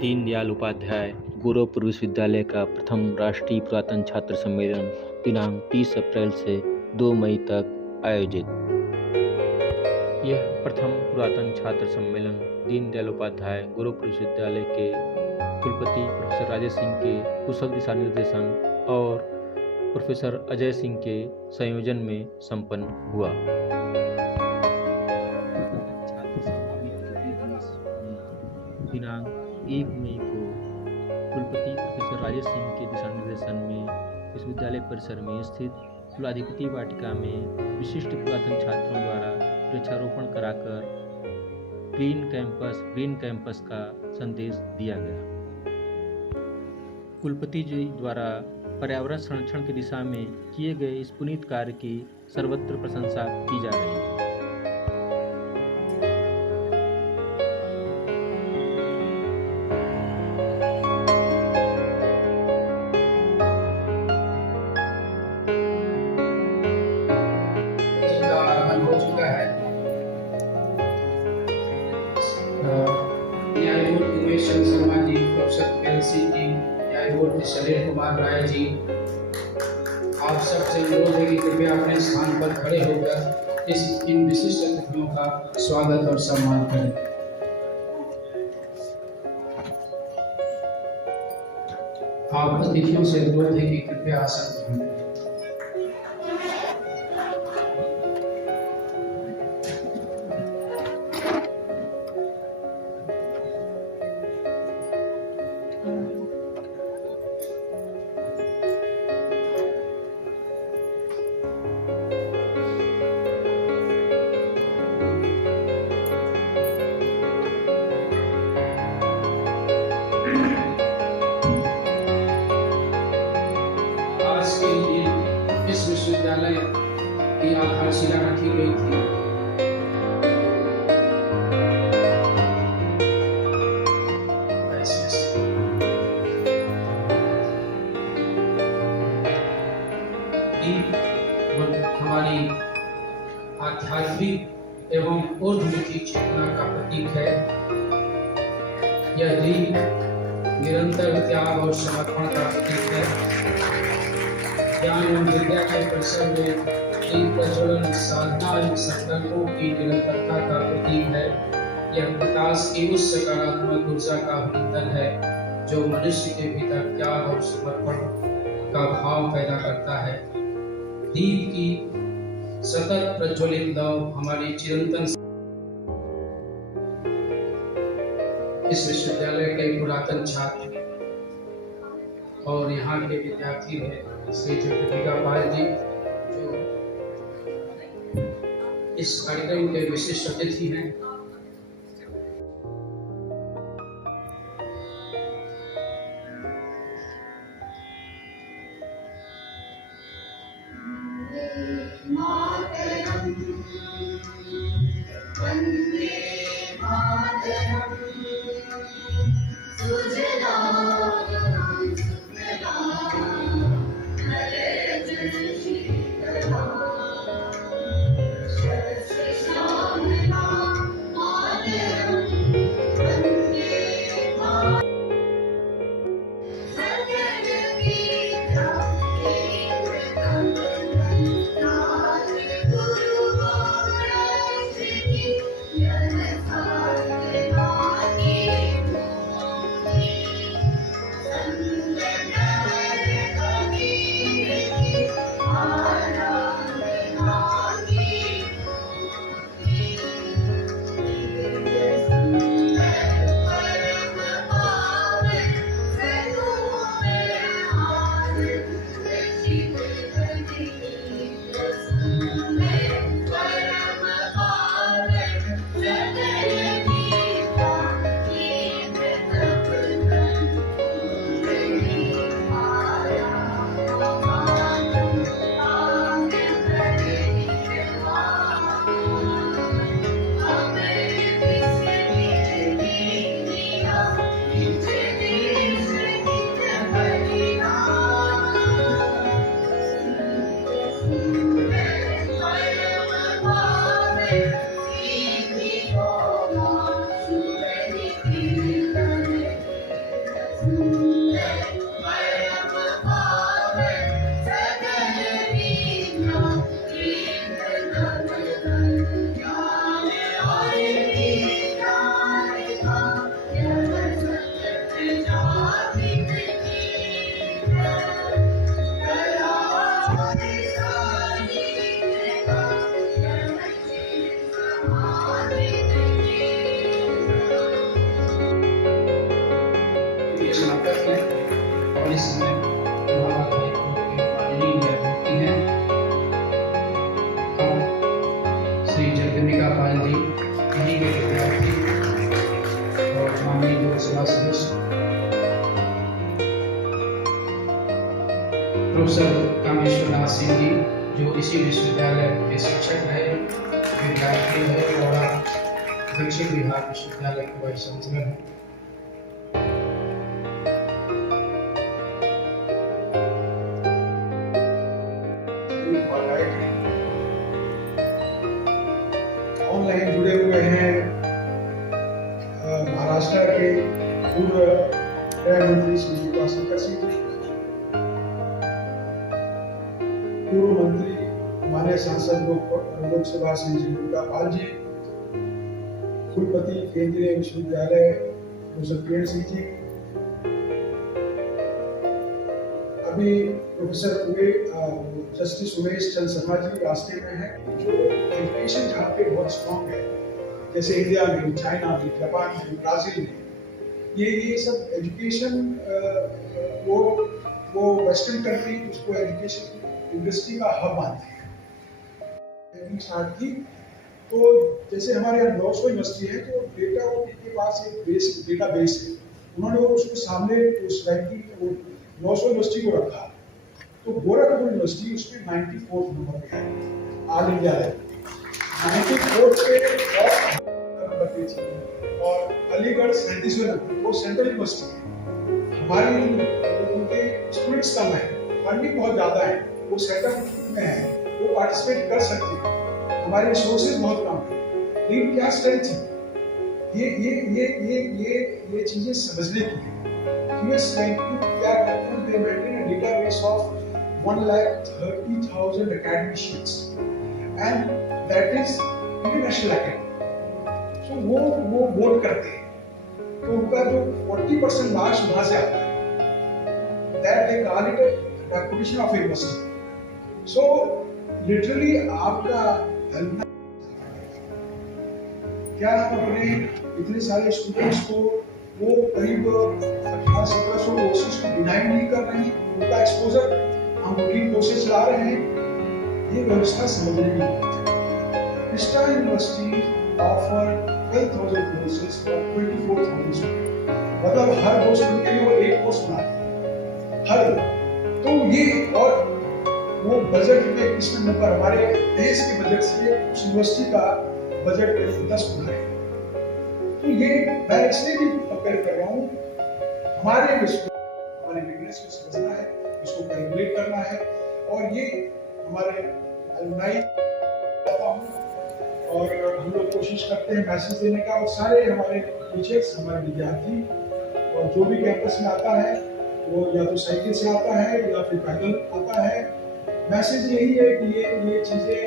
दीनदयाल उपाध्याय गोरखपुर विश्वविद्यालय का प्रथम राष्ट्रीय पुरातन छात्र सम्मेलन दिनांक 30 अप्रैल से 2 मई तक आयोजित। यह प्रथम पुरातन छात्र सम्मेलन दीनदयाल उपाध्याय गोरखपुर विश्वविद्यालय के कुलपति प्रोफेसर राजेश सिंह के कुशल दिशा निर्देशन और प्रोफेसर अजय सिंह के संयोजन में संपन्न हुआ। दिनांक 1 मई को कुलपति प्रोफेसर राजेश सिंह के दिशा निर्देशन में विश्वविद्यालय परिसर में स्थित कुलाधिपति वाटिका में विशिष्ट पुरातन छात्रों द्वारा वृक्षारोपण कराकर ग्रीन कैंपस का संदेश दिया गया। कुलपति जी द्वारा पर्यावरण संरक्षण की दिशा में किए गए इस पुनीत कार्य की सर्वत्र प्रशंसा की जा रही है। सलील कुमार राय जी, आप सबसे अनुरोध है कि कृपया अपने स्थान पर खड़े होकर इन विशिष्ट अतिथियों का स्वागत और सम्मान करें। आप अतिथियों से अनुरोध है कि कृपया आसन ग्रहण करें। इस विश्वविद्यालय की आधारशिला रखी गई थी। हमारी आध्यात्मिक एवं ऊर्ध्वमुखी चेतना का प्रतीक है। यह दीप निरंतर त्याग और समर्पण का प्रतीक है। ज्ञान एवं विद्या के परिसर में दीप प्रज्वलन साधना एवं संकल्पों की निरंतरता का प्रतीक है। यह प्रकाश की उस सकारात्मक ऊर्जा का अभिनंदन है जो मनुष्य के भीतर त्याग और समर्पण का भाव पैदा करता है। दीप की सतत प्रज्वलित लौ हमारी चिरंतन इस विश्वविद्यालय के पुरातन छात्र और यहाँ के विद्यार्थी हैं श्री ज्योतिका पाल जी, जो इस कार्यक्रम के विशिष्ट अतिथि हैं। के स्नातक हैं और इस समय इलाहाबाद हाई कोर्ट के माननीय न्यायमूर्ति हैं। श्री जगदम्बिका पाल जी इन्हीं के विद्यार्थी और माननीय लोकसभा सदस्य प्रोफेसर कामेश्वर नाथ सिंह जी जो इसी विश्वविद्यालय के शिक्षक रहे, विद्यार्थी रहे और दक्षिण बिहार विश्वविद्यालय के वाइस चांसलर हैं। ऑनलाइन जुड़े हुए हैं महाराष्ट्र के पूर्व गृह मंत्री श्री शिवशंकर सिंह जी, पूर्व मंत्री हमारे सांसद लोकसभा श्री जगदम्बिका पाल जी, कुलपति केंद्रीय विश्वविद्यालय प्रोफेसर किरण सिंह जी, अभी प्रोफेसर जस्टिस उमेश चंद्र शर्मा जी रास्ते में हैं। जो एजुकेशन जहाँ पे बहुत स्ट्रॉन्ग है, जैसे इंडिया में, चाइना में, जापान में, ब्राजील में, ये सब एजुकेशन वो वेस्टर्न कंट्री उसको एजुकेशन इंडस्ट्री का हब मानते हैं। स्टार्ट की तो जैसे हमारे यहाँ 900 यूनिवर्सिटी है, तो डेटा के पास एक डेटा बेस है, उन्होंने उसको सामने उस रैंकिंग 900 यूनिवर्सिटी को रखा। तो गोरखपुर यूनिवर्सिटी उसमें 94 नंबर पे है ऑल इंडिया लेवल, 94 पे और अलीगढ़ 37वें नंबर, वो सेंट्रल यूनिवर्सिटी है। हमारी उनके स्टूडेंट्स कम है, फंडिंग बहुत ज्यादा है, वो सेटअप में है, वो पार्टिसिपेट कर सकते हैं, हमारे रिसोर्सेज बहुत कम है, लेकिन क्या स्ट्रेंथ है, ये चीजें समझने की है। यूएस रैंकिंग क्या करते हैं, दे maintain a database of 1,30,000 academicians and that is international academy. So वो वोट करते हैं, तो उनका जो 40% मार्क्स वहां से आता है, that they call it a reputation of university. So literally आपका क्या हम अपने इतने सारे स्टूडेंट्स को वो करीब 1800-1700 कोर्सेज को डिनाई नहीं कर रहे हैं, उनका एक्सपोजर हम रूटीन कोर्सेज चला रहे हैं, ये व्यवस्था समझने की बात है। क्रिस्टा यूनिवर्सिटी ऑफर 12,000 कोर्सेज और 24,000 स्टूडेंट, मतलब हर 2 स्टूडेंट के लिए वो एक कोर्स बनाते हैं हर। तो ये और वो बजट में इसमें नंबर हमारे देश के बजट से उस यूनिवर्सिटी का बजट करीब 10 गुना है। तो ये मैं इसलिए भी कंपेयर कर रहा हूँ, हमारे बिजनेस को समझना है, इसको कैलकुलेट करना है, और ये हमारे अलुमनाई और हम लोग कोशिश करते हैं मैसेज देने का, और सारे हमारे टीचर्स, हमारे विद्यार्थी और जो भी कैंपस में आता है वो या तो साइकिल से आता है या फिर पैदल आता है। मैसेज यही है कि ये चीजें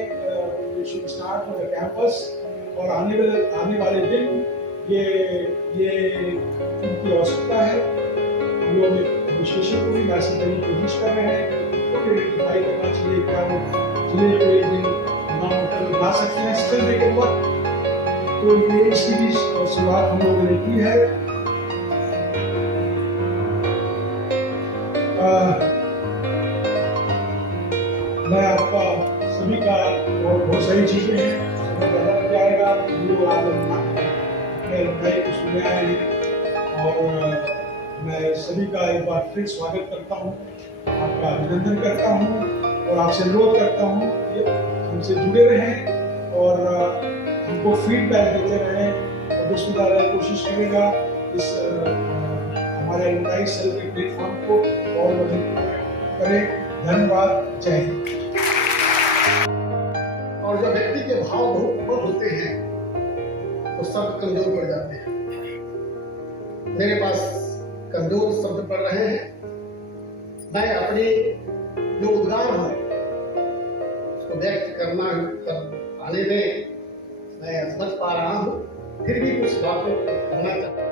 should start with the campus, और आने वाले दिन ये इनकी आवश्यकता है। हम लोग एडमिनिस्ट्रेशन को भी मैसेज देने की कोशिश कर रहे हैं, तो आइडेंटिफाई करना चाहिए क्या वो जिले को एक दिन ला सकते हैं स्टिल दे कैन वर्क। तो ये इसकी भी शुरुआत हम लोगों ने की है। मैं आपका सभी का बहुत सारी चीजें हैं, समय ज़्यादा लग जाएगा, हम लोग आज अपने भाई को सुन आए हैं, और मैं सभी का एक बार फिर स्वागत करता हूँ, आपका अभिनंदन करता हूँ, और आपसे अनुरोध करता हूँ कि हमसे जुड़े रहें और हमको फीडबैक देते रहें, और विश्वविद्यालय कोशिश करेगा इस हमारे एडवर्टाइज सेल के प्लेटफॉर्म को और अधिक करें। धन्यवाद, जय हिंद। और जब व्यक्ति के भाव बहुत ऊपर होते हैं तो शब्द कमजोर पड़ जाते हैं। मेरे पास कमजोर शब्द पड़ रहे हैं, मैं अपने जो उद्गार है उसको व्यक्त करना आने में मैं समझ पा रहा हूँ, फिर भी कुछ बातों को कहना चाहता हूँ।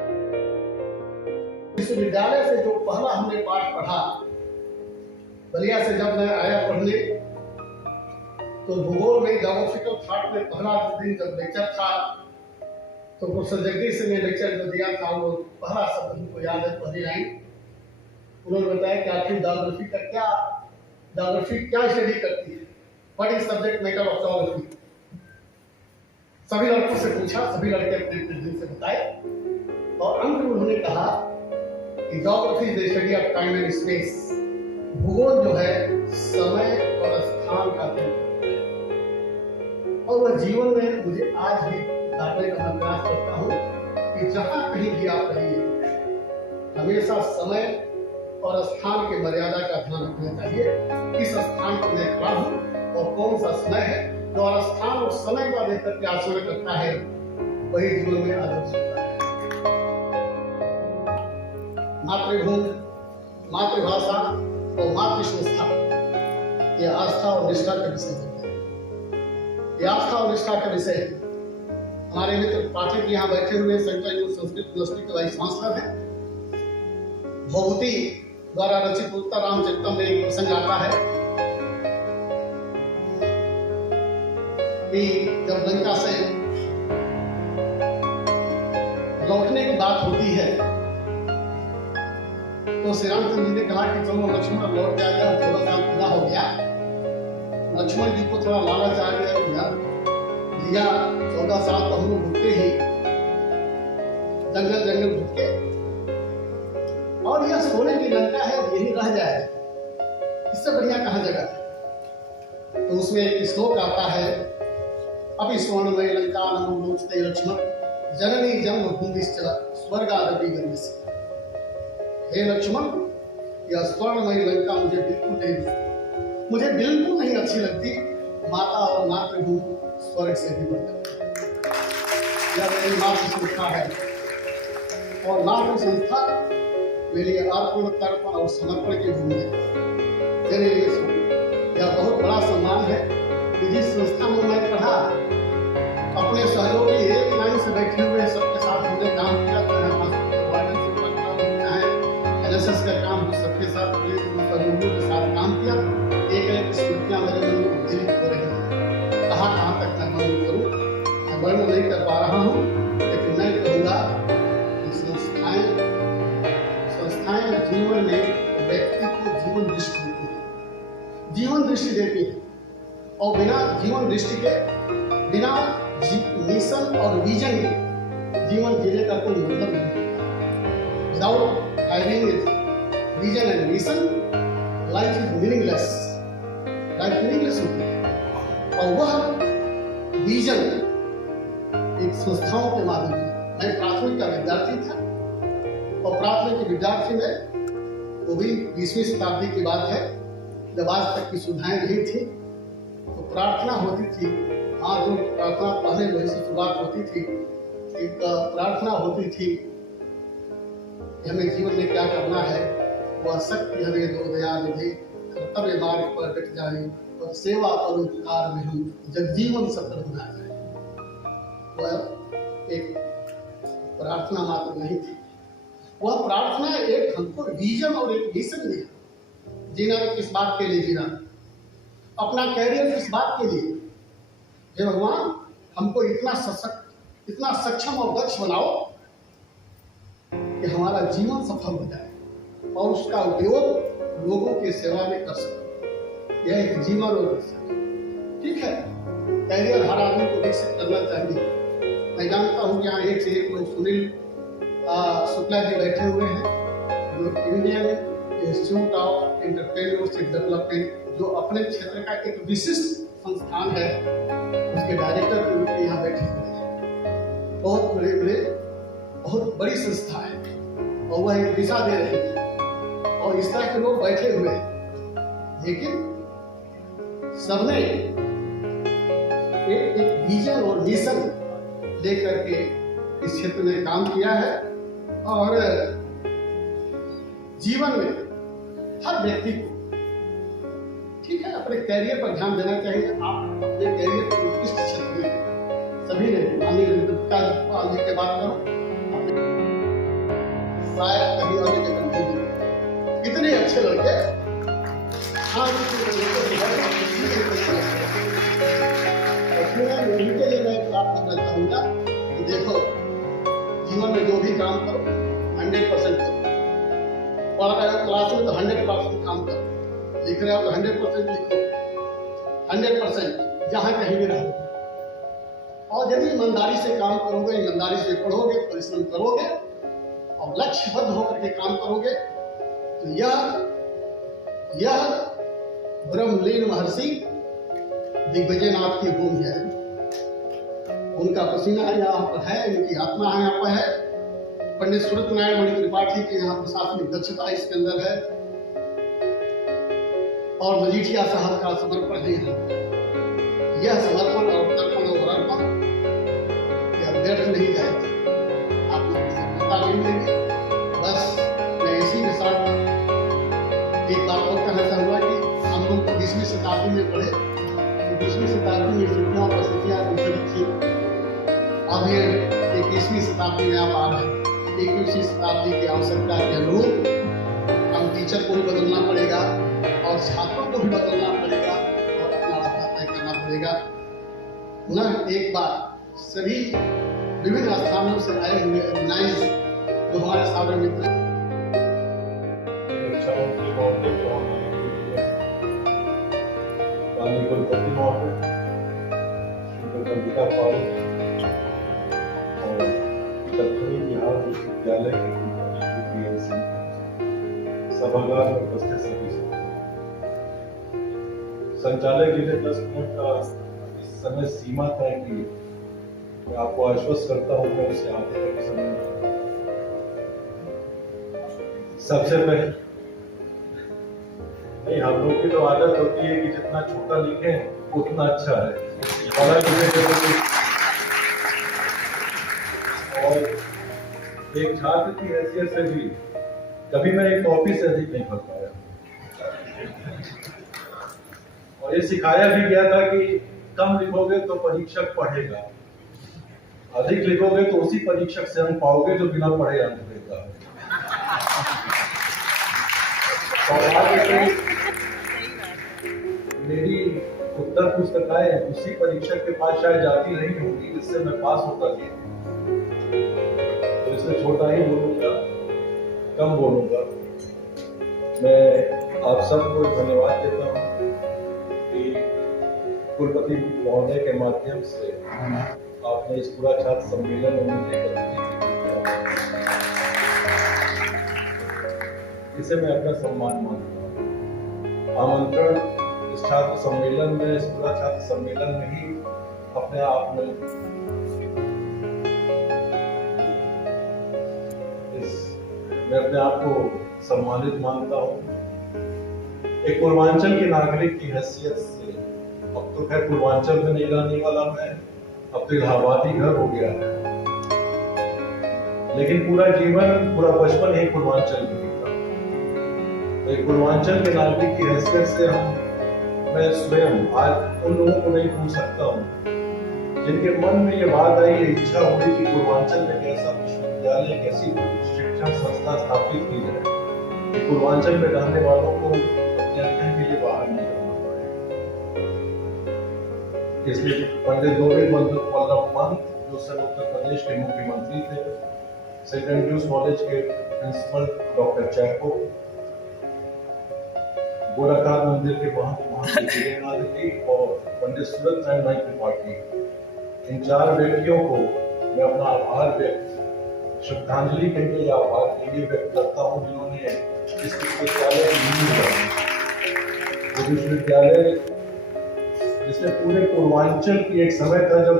विश्वविद्यालय से जो पहला हमने पाठ पढ़ा, बलिया से जब मैं आया पढ़ने, तो भूगोल में ज्योग्राफिकल थॉट में पहला दिन जब लेक्चर था, तो प्रोफेसर जगदीश ने लेक्चर जो दिया था, वो पहला शब्द हमको सबको याद है पहली लाइन, उन्होंने बताया कि आखिर ज्योग्राफी क्या स्टडी करती है, what is subject matter of geography. सभी लड़कों से पूछा, सभी लड़के अपने अपने ढंग से बताए, और अंत में उन्होंने कहा कि geography is the study of time and space. भूगोल जो है समय और स्थान का अध्ययन करता है। और वह जीवन में मुझे आज भी उतारने का मैं प्रयास करता हूँ कि जहां कहीं भी आप रहिए, हमेशा समय और स्थान की मर्यादा का ध्यान रखना चाहिए। इस स्थान पर मैं खड़ा हूँ और कौन सा समय है, जो और स्थान और समय को देख करके आचरण करता है, वही जीवन में आदर्श होता है। मातृभूमि, मातृभाषा और मातृसंस्था, ये आस्था और निष्ठा का विषय होते हैं। ये आस्था और निष्ठा का विषय है। हमारे मित्र पाठक यहाँ बैठे हुए सेंट्रल यूनिवर्सिटी संस्कृत यूनिवर्सिटी के वाइस चांसलर हैं। भगवती द्वारा रचित उत्तर रामचरितम में एक प्रसंग आता है कि जब लंका से लौटने की बात होती है तो श्री रामचंद्र जी ने कहा कि चलो लक्ष्मण लौट जाएगा, 14 साल पूरा हो गया। लक्ष्मण जी को थोड़ा लालच आ गया कि यार भैया 14 साल तो हम लोग भुगते ही, जंगल जंगल भुगते, और यह सोने की लंका है, यही रह जाए, इससे बढ़िया कहाँ जगह है। तो उसमें एक श्लोक आता है, अभी स्वर्णमय लंका नमोस्तुते लक्ष्मण जननी जन्मभूमिश्च स्वर्गादपि गम्यसे। हे लक्ष्मण, यह स्वर्णमय लंका मुझे बिल्कुल नहीं अच्छी लगती। माता और मातृभूमि स्वर्ग से भी बढ़कर यह मेरी मातृ संस्था है, और मातृ संस्था मेरे लिए अर्पण तर्पण और समर्पण की भूमि है। मेरे लिए यह बहुत बड़ा सम्मान है कि जिस संस्था में मैं पढ़ा, अपने सहयोगी एक लाइन से बैठे हुए सबके साथ हमने काम किया, चाहे एनएसएस का काम हो, सबके साथ सहयोगियों के साथ काम किया। एक एक स्मृतियां मेरे मन में उज्जीवित हो रही हैं। कहाँ तक मैं वर्णन करूँ, मैं वर्णन नहीं कर पा रहा हूँ, लेकिन मैं कहूँगा कि संस्थाएं जीवन में व्यक्ति को जीवन दृष्टि देती है, जीवन दृष्टि देती है, और बिना जीवन दृष्टि के, बिना मिशन और विजन के जीवन जीने का कोई मतलब नहीं होता। Without having vision and mission, life is meaningless, life meaningless होती है। और वह विजन एक संस्थाओं के माध्यम से, मैं प्राथमिक का विद्यार्थी था, और प्राथमिक के विद्यार्थी में वो भी 20वीं शताब्दी की बात है, जब आज तक की सुविधाएं नहीं थी, तो प्रार्थना होती थी। हाँ, जो प्रार्थना पहले वही से शुरुआत होती थी, एक प्रार्थना होती थी कि हमें जीवन में क्या करना है, वह शक्ति हमें दो दयानिधि, कर्तव्य मार्ग पर डट जाए, और सेवा परोपकार में हम जगजीवन सफल बना जाए। वह एक प्रार्थना मात्र नहीं थी, वह प्रार्थना एक हमको विजन और एक मिशन दिया। जीना किस बात के लिए जीना, अपना कैरियर किस बात के लिए। हे भगवान, हमको इतना सशक्त, इतना सक्षम और दक्ष बनाओ कि हमारा जीवन सफल हो जाए और उसका उपयोग लोगों की सेवा में कर सके। यह एक जीवन और दर्शन, ठीक है। कैरियर हर आदमी को विकसित करना चाहिए। मैं जानता हूँ कि यहाँ एक से एक लोग सुनील शुक्ला जी बैठे हुए हैं, जो Indian institute of entrepreneurship development, जो अपने क्षेत्र का एक विशिष्ट संस्थान है, उसके डायरेक्टर के रूप में यहाँ बैठे हुए हैं। बहुत बड़े बहुत बड़ी संस्था है, और वह एक दिशा दे रही है, और इस तरह के लोग बैठे हुए हैं। लेकिन सबने एक विजन और मिशन लेकर के इस क्षेत्र में काम किया है, और जीवन में हर व्यक्ति को, ठीक है, अपने कैरियर पर ध्यान देना चाहिए। आप अपने कैरियर के उत्कृष्ट क्षेत्र में सभी ने, माननीय गुप्ता जी के बात करो, शायद कहीं और जगह इतने अच्छे लड़के, उनके लिए मैं प्रार्थना करना चाहूंगा कि देखो, जीवन में जो भी काम करो 100% करो। 100% काम करो। लिख रहे हो तो 100% लिखो, 100% जहाँ कहीं भी रहो। और यदि ईमानदारी से काम करोगे, ईमानदारी से पढ़ोगे, परिश्रम करोगे और लक्ष्यबद्ध होकर के काम करोगे तो यह ब्रह्मलीन महर्षि दिग्विजयनाथ की भूमि है। उनका पसीना यहाँ पर है, उनकी आत्मा यहाँ पर है। पंडित सूरत नारायण मणि त्रिपाठी के यहाँ प्रशासनिक दक्षता इसके अंदर है और मजीठिया साहब का समर्पण है यहाँ। यह समर्पण और तर्पण और अर्पण यह व्यर्थ नहीं जाएगा, आप लोग सफलता नहीं देंगे। बस मैं इसी के साथ एक बात और कहना चाहूँगा कि हम लोग 20वीं शताब्दी में पढ़े, तो 20वीं शताब्दी में स्थितियाँ परिस्थितियाँ विपरीत थी। अब ये 21वीं शताब्दी में आप आ रहे हैं। 21वीं शताब्दी की आवश्यकता के अनुरूप हम टीचर को भी बदलना पड़ेगा और छात्रों को भी बदलना पड़ेगा और अपना रास्ता तय करना पड़ेगा। पुनः एक बार सभी विभिन्न स्थानों से आए हुए ऑर्गेनाइज जो हमारे सागर मित्र विश्वविद्यालय के सभागार में उपस्थित सभी संचालक जी ने 10 मिनट का इस समय सीमा तय की। मैं आपको आश्वस्त करता हूं मैं उसे आगे का समय सबसे पहले नहीं, हम लोग की तो आदत होती है कि जितना छोटा लिखें उतना अच्छा है। और एक छात्र की हैसियत से भी कभी मैं एक कॉपी से अधिक नहीं पढ़ पाया और ये सिखाया भी गया था कि कम लिखोगे तो परीक्षक पढ़ेगा, अधिक लिखोगे तो उसी परीक्षक से अंक पाओगे जो बिना पढ़े अंक देगा। मेरी उत्तर पुस्तिकाएं उसी परीक्षक के पास शायद जाती नहीं होंगी जिससे मैं पास होता गया, तो इससे छोटा ही बोलूंगा, कम बोलूंगा। मैं आप सबको धन्यवाद देता हूँ कि कुलपति महोदय के माध्यम से आपने इस पूरा छात्र सम्मेलन में मुझे इसे मैं अपना सम्मान मानता हूँ। आमंत्रण इस छात्र सम्मेलन में, इस पूरा छात्र सम्मेलन में ही अपने आप में मैं अपने आप को सम्मानित मानता हूँ। एक पूर्वांचल के नागरिक की हैसियत से, अब तो खैर पूर्वांचल में नहीं रहने वाला मैं, अब तो इलाहाबादी घर हो गया है, लेकिन पूरा जीवन, पूरा बचपन एक पूर्वांचल में बीता। तो एक पूर्वांचल के नागरिक की हैसियत से मैं स्वयं आज उन लोगों को नहीं पूछ सकता हूँ जिनके मन में ये बात आई, ये इच्छा हुई कि पूर्वांचल में कैसा विश्वविद्यालय, कैसी शिक्षण संस्था स्थापित की जाए कि पूर्वांचल में रहने वालों को अपने अध्ययन के लिए बाहर नहीं जाना पड़े। इसलिए पंडित गोविंद वल्लभ पंत जो उस समय उत्तर प्रदेश के मुख्यमंत्री थे, सेंट एंड्रूज कॉलेज के प्रिंसिपल डॉक्टर चैको, गोरखनाथ मंदिर के महंत जी और पंडित सूरत नारायण मणि त्रिपाठी, इन 4 व्यक्तियों को मैं अपना आभार श्रद्धांजलि के लिए आभार के लिए व्यक्त करता हूँ जिन्होंने इस विश्वविद्यालय की नींव लगाई। वो विश्वविद्यालय जिसने पूरे पूर्वांचल की, एक समय था जब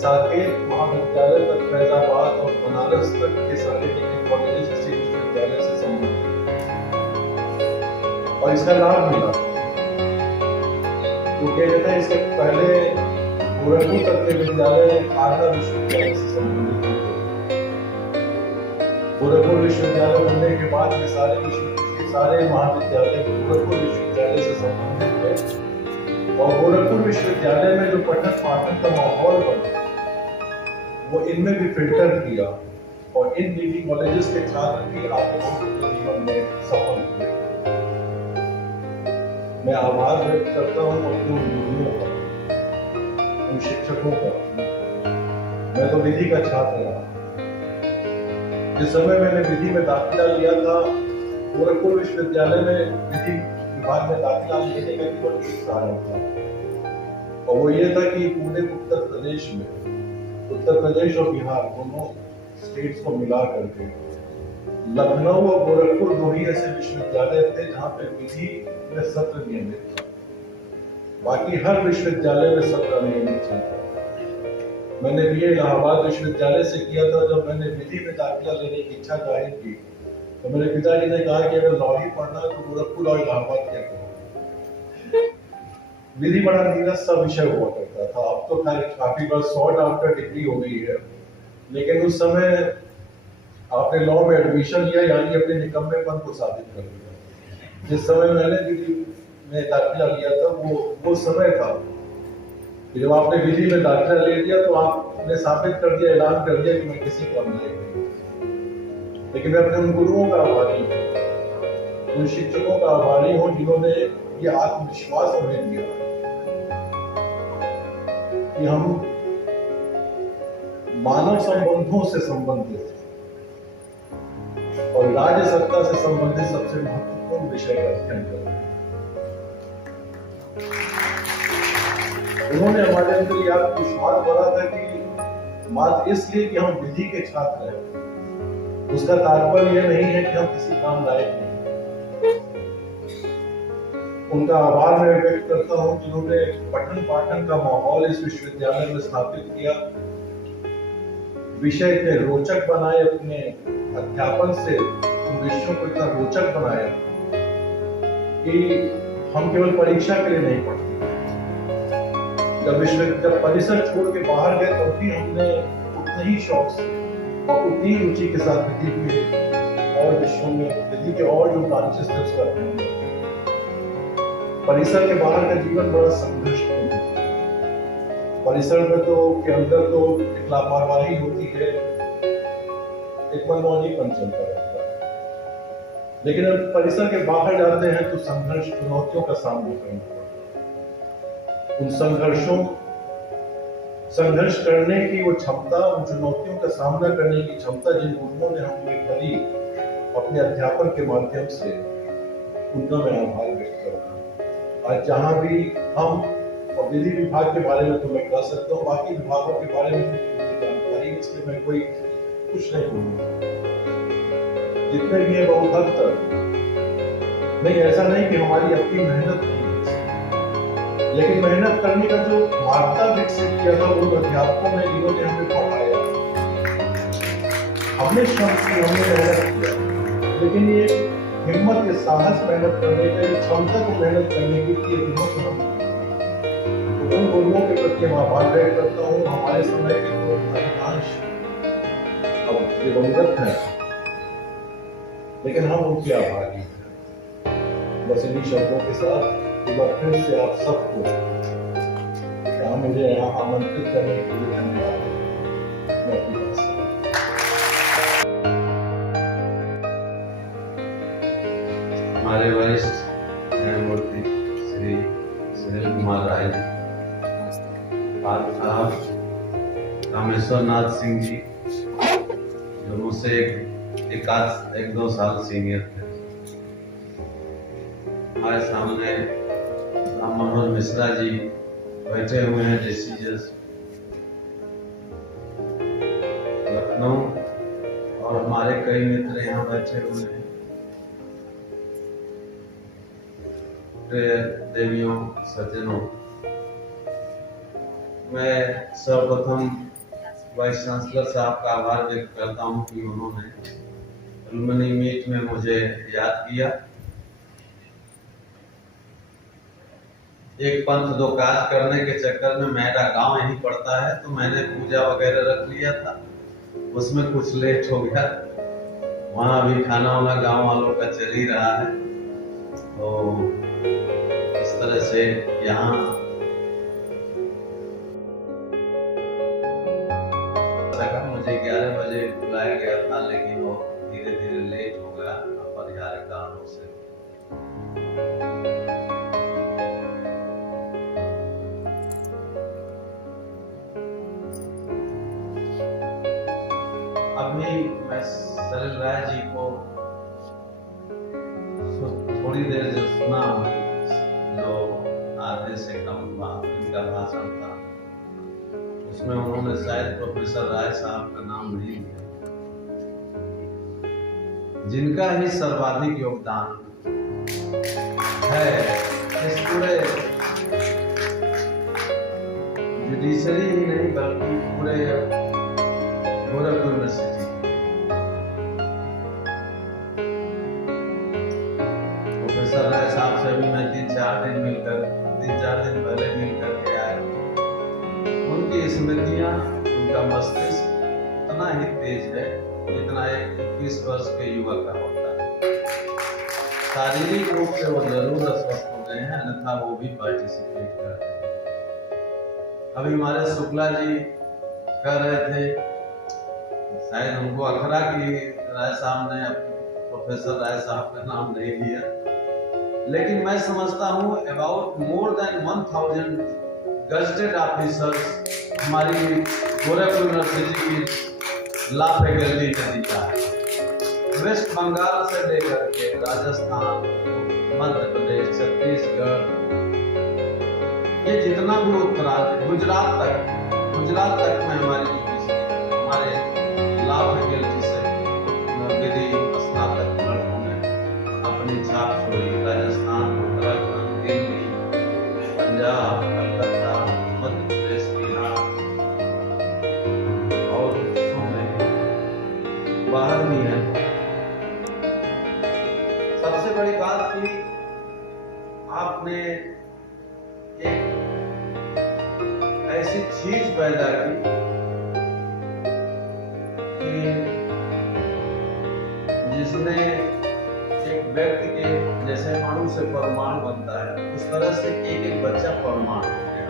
साकेत महाविद्यालय तक, फैजाबाद और बनारस तक के सारे डिग्री कॉलेज इसी विश्वविद्यालय से संबंधित और इसका लाभ मिला। तो कहते हैं इसके पहले गोरखपुर तक के विद्यालय आगरा विश्वविद्यालय से संबंधित थे। गोरखपुर विश्वविद्यालय बनने के बाद ये सारे महाविद्यालय गोरखपुर विश्वविद्यालय से संबंधित थे और गोरखपुर विश्वविद्यालय में जो पठन पाठन का माहौल बना वो इनमें भी फिल्टर किया और इन डिग्री कॉलेजेस के छात्र भी आगे अपने जीवन में सफल हुए। मैं आभार व्यक्त करता हूँ अपने उन गुरुओं का, उन शिक्षकों का। मैं तो विधि का छात्र रहा। जिस समय मैंने विधि में दाखिला लिया था गोरखपुर विश्वविद्यालय में विधि विभाग में दाखिला लेने का केवल एक कारण था, और वो ये था कि पूरे उत्तर प्रदेश और बिहार दोनों स्टेट्स को मिला करके लखनऊ और गोरखपुर दो ही ऐसे विश्वविद्यालय थे जहाँ पे विधि में सत्र नियमित था। बाकी हर विश्वविद्यालय में सत्र अनियमित चलता। मैंने बीए इलाहाबाद विश्वविद्यालय से किया था। जब मैंने विधि में दाखिला लेने की इच्छा जाहिर की तो मेरे पिताजी ने कहा कि अगर लॉ ही पढ़ना है तो गोरखपुर और इलाहाबाद क्या करो। विधि बड़ा नीरस सा विषय हुआ करता था। अब तो काफी बार सॉर्ट आफ्टर डिग्री हो गई है, लेकिन उस समय आपने लॉ में एडमिशन लिया यानी अपने निकम्मेपन को साबित कर दिया। जिस समय मैंने विधि में दाखिला लिया था वो समय था कि जब आपने विधि में दाखिला ले लिया तो आपने साबित कर दिया, ऐलान कर दिया कि मैं किसी काम लायक नहीं। लेकिन मैं अपने उन गुरुओं का आभारी हूँ, उन शिक्षकों का आभारी हूँ जिन्होंने ये आत्मविश्वास हमें दिया कि हम मानव संबंधों से संबंधित और राज्य सत्ता से संबंधित सबसे महत्वपूर्ण विषय का अध्ययन कर रहे हैं। उन्होंने हमारे अंदर यह विश्वास भरा था कि मात्र इसलिए कि हम विधि के छात्र हैं उसका तात्पर्य यह नहीं है कि हम किसी काम लायक नहीं। उनका आभार मैं व्यक्त करता हूं जिन्होंने पठन पाठन का माहौल इस विश्वविद्यालय में स्थापित किया, विषय इतने रोचक बनाए, अपने अध्यापन से उन विषयों को इतना रोचक बनाया कि हम केवल परीक्षा के लिए नहीं पढ़ते। जब परिसर छोड़ के बाहर गए तब भी हमने उतने ही शौक से और उतनी रुचि के साथ विधि के और विषयों में विधि के और जो ब्रांचेस थे उसका अध्ययन किया। परिसर के बाहर का जीवन बड़ा संघर्षपूर्ण है। परिसर में तो के अंदर तो एक लापरवाही होती है, एक मनमौजीपन चलता रहता है, लेकिन जब परिसर के बाहर जाते हैं तो संघर्ष चुनौतियों का सामना करना पड़ता है। उन संघर्ष करने की वो क्षमता, उन चुनौतियों का सामना करने की क्षमता जिन गुरुओं ने हमें भरी अपने अध्यापन के माध्यम से, उनका मैं आभार व्यक्त करता हूँ। आज जहाँ भी हम और विधि विभाग के बारे में तो मैं कह सकता हूँ, बाकी विभागों के बारे में मुझे जानकारी, इसलिए मैं कोई कुछ नहीं बोलूँगा। जितने भी है बहुत हद तक नहीं, ऐसा नहीं कि हमारी अपनी मेहनत नहीं, लेकिन मेहनत करने का जो मार्ग विकसित किया था उन अध्यापकों ने जिन्होंने हमें पढ़ाया। हमने श्रम की, हमने मेहनत किया, लेकिन ये हिम्मत, ये साहस मेहनत करने का, ये क्षमता को मेहनत करने की हिम्मत हम तो उन गुरुओं के प्रति मैं आभार व्यक्त करता हूँ। हमारे समय के जो अधिकांश अब दिवंगत हैं, लेकिन हम उनके आभारी हैं। बस इन्हीं शब्दों के साथ एक बार फिर से आप सबको क्या मुझे यहाँ आमंत्रित करने के लिए धन्यवाद। मैं अपनी बात से हमारे वरिष्ठ न्यायमूर्ति श्री सुनील कुमार राय जी, फादर साहब रामेश्वर नाथ सिंह जी जो मुझसे एक दो साल सीनियर थे, हमारे सामने राम मनोहर मिश्रा जी बैठे हुए हैं, डिसीजस लखनऊ, और हमारे कई मित्र यहाँ बैठे हुए हैं। देवियों, सज्जनों, मैं सर्वप्रथम वाइस चांसलर साहब का आभार व्यक्त करता हूँ कि उन्होंने एलुमनी मीट में मुझे याद किया। एक पंथ दो काज करने के चक्कर में मेरा गांव यहीं पड़ता है, तो मैंने पूजा वगैरह रख लिया था, उसमें कुछ लेट हो गया। वहां भी खाना वाना गांव वालों का चल ही रहा है, तो इस तरह से यहाँ मुझे 11 बजे बुलाया गया था, लेकिन वो धीरे धीरे लेट हो गया अपरिहार्य कारणों से। अभी मैं सलिल राय जी को थोड़ी देर जो सुना, जो आधे से कम इनका भाषण था, उसमें उन्होंने शायद प्रोफेसर राय साहब का नाम नहीं लिया, जिनका ही सर्वाधिक योगदान है इस पूरे जुडिशरी ही नहीं बल्कि पूरे गोरखपुर यूनिवर्सिटी। प्रोफेसर राय साहब से भी मैं 3-4 दिन पहले मिल करके आया। उनकी स्मृतियां, उनका मस्तिष्क उतना ही तेज है जितना एक 21 वर्ष के युवक का होता है। शारीरिक रूप से वो जरूर अस्वस्थ हो गए हैं, अन्यथा वो भी पार्टिसिपेट करते हैं। अभी हमारे शुक्ला जी कह रहे थे, शायद उनको अखरा की राय साहब ने प्रोफेसर राय साहब का नाम नहीं लिया, लेकिन मैं समझता हूँ about more than 1000 gazetted officers हमारी गोरखपुर यूनिवर्सिटी की लॉ फैकल्टी ने दिया है। वेस्ट बंगाल से लेकर के राजस्थान, मध्य प्रदेश, छत्तीसगढ़, ये जितना भी उत्तराखंड, गुजरात तक में हमारी हमारे लॉ फैकल्टी से विधि स्नातक लड़कों ने अपनी छाप छोड़ी। राजस्थान, उत्तराखंड, दिल्ली, पंजाब, कलकत्ता, मध्य प्रदेश, बिहार और बाहर भी है। सबसे बड़ी बात थी, आपने एक ऐसी चीज पैदा की कि जिसने एक व्यक्ति के जैसे अणु से परमाणु बनता है, उस तरह से एक बच्चा परमाणु हो गया।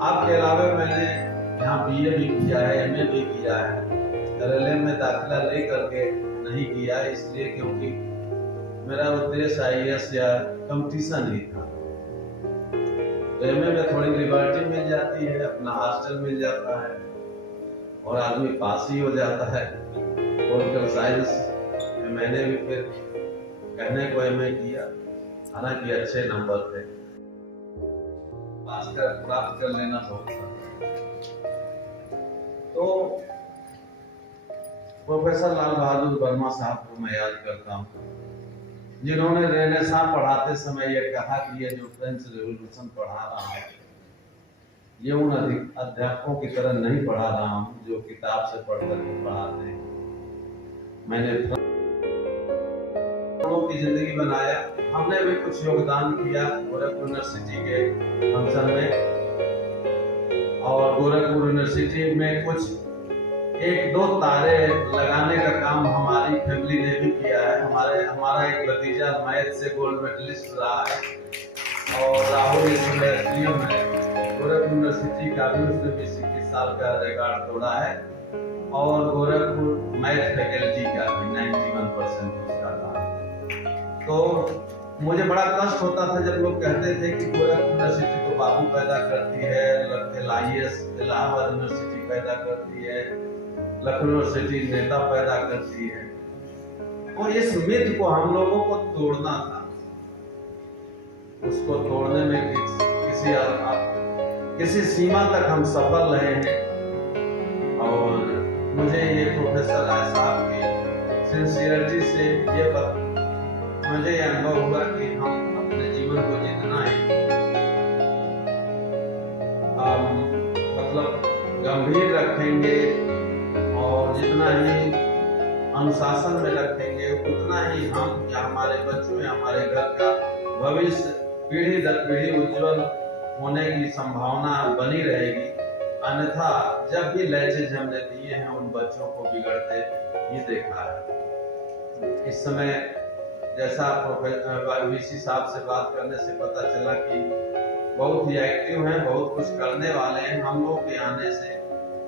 आपके अलावा मैंने यहाँ BA भी किया है, MA भी किया है। LLM में दाखिला ले करके नहीं किया, इसलिए क्योंकि मेरा उद्देश्य IAS या कंपटीशन ही था। तो MA में थोड़ी लिबर्टी मिल जाती है, अपना हॉस्टल मिल जाता है और आदमी पास ही हो जाता है। पॉलिटिकल साइंस में मैंने भी फिर कहने को MA किया, हालांकि अच्छे नंबर थे, प्राप्त कर लेना बहुत था। तो प्रोफेसर लाल बहादुर वर्मा साहब को मैं याद करता हूँ, जिन्होंने रेनेसां पढ़ाते समय ये कहा कि ये जो फ्रेंच रेवोल्यूशन पढ़ा रहा है, ये उन अध्यापकों की तरह नहीं पढ़ा रहा हूँ जो किताब से पढ़कर के पढ़ाते हैं। मैंने की जिंदगी बनाया, हमने भी कुछ योगदान किया गोरखपुर यूनिवर्सिटी के फंक्शन में, और गोरखपुर यूनिवर्सिटी में कुछ 1-2 तारे लगाने का काम हमारी फैमिली ने भी किया है। हमारा एक भतीजा मैथ से गोल्ड मेडलिस्ट रहा है और राहुल इस समय SDM है गोरखपुर यूनिवर्सिटी का, भी उसने 20-21 साल का रिकॉर्ड तोड़ा है, और गोरखपुर मैथ फैकल्टी का भी 91% उसका था। तो मुझे बड़ा कष्ट होता था जब लोग कहते थे कि गोरखपुर यूनिवर्सिटी तो बाबू पैदा करती है, LIS इलाहाबाद यूनिवर्सिटी पैदा करती है, लखनऊ यूनिवर्सिटी नेता पैदा करती है। और इस मिथ को हम लोगों को तोड़ना था। उसको तोड़ने में किसी सीमा तक हम सफल रहे हैं, और मुझे ये प्रोफेसर राय साहब की सिंसियरिटी से मुझे ये अनुभव हुआ कि हम अपने जीवन को जितना ही मतलब गंभीर रखेंगे और जितना ही अनुशासन में रखेंगे, उतना ही हम या हमारे बच्चों या हमारे घर का भविष्य पीढ़ी दर पीढ़ी उज्जवल होने की संभावना बनी रहेगी। अन्यथा जब भी लैचेज हमने दिए हैं उन बच्चों को बिगड़ते ही देखा है। इस समय जैसा प्रोफेसर VC साहब से बात करने से पता चला कि बहुत ही एक्टिव हैं, बहुत कुछ करने वाले हैं। हम लोग के आने से,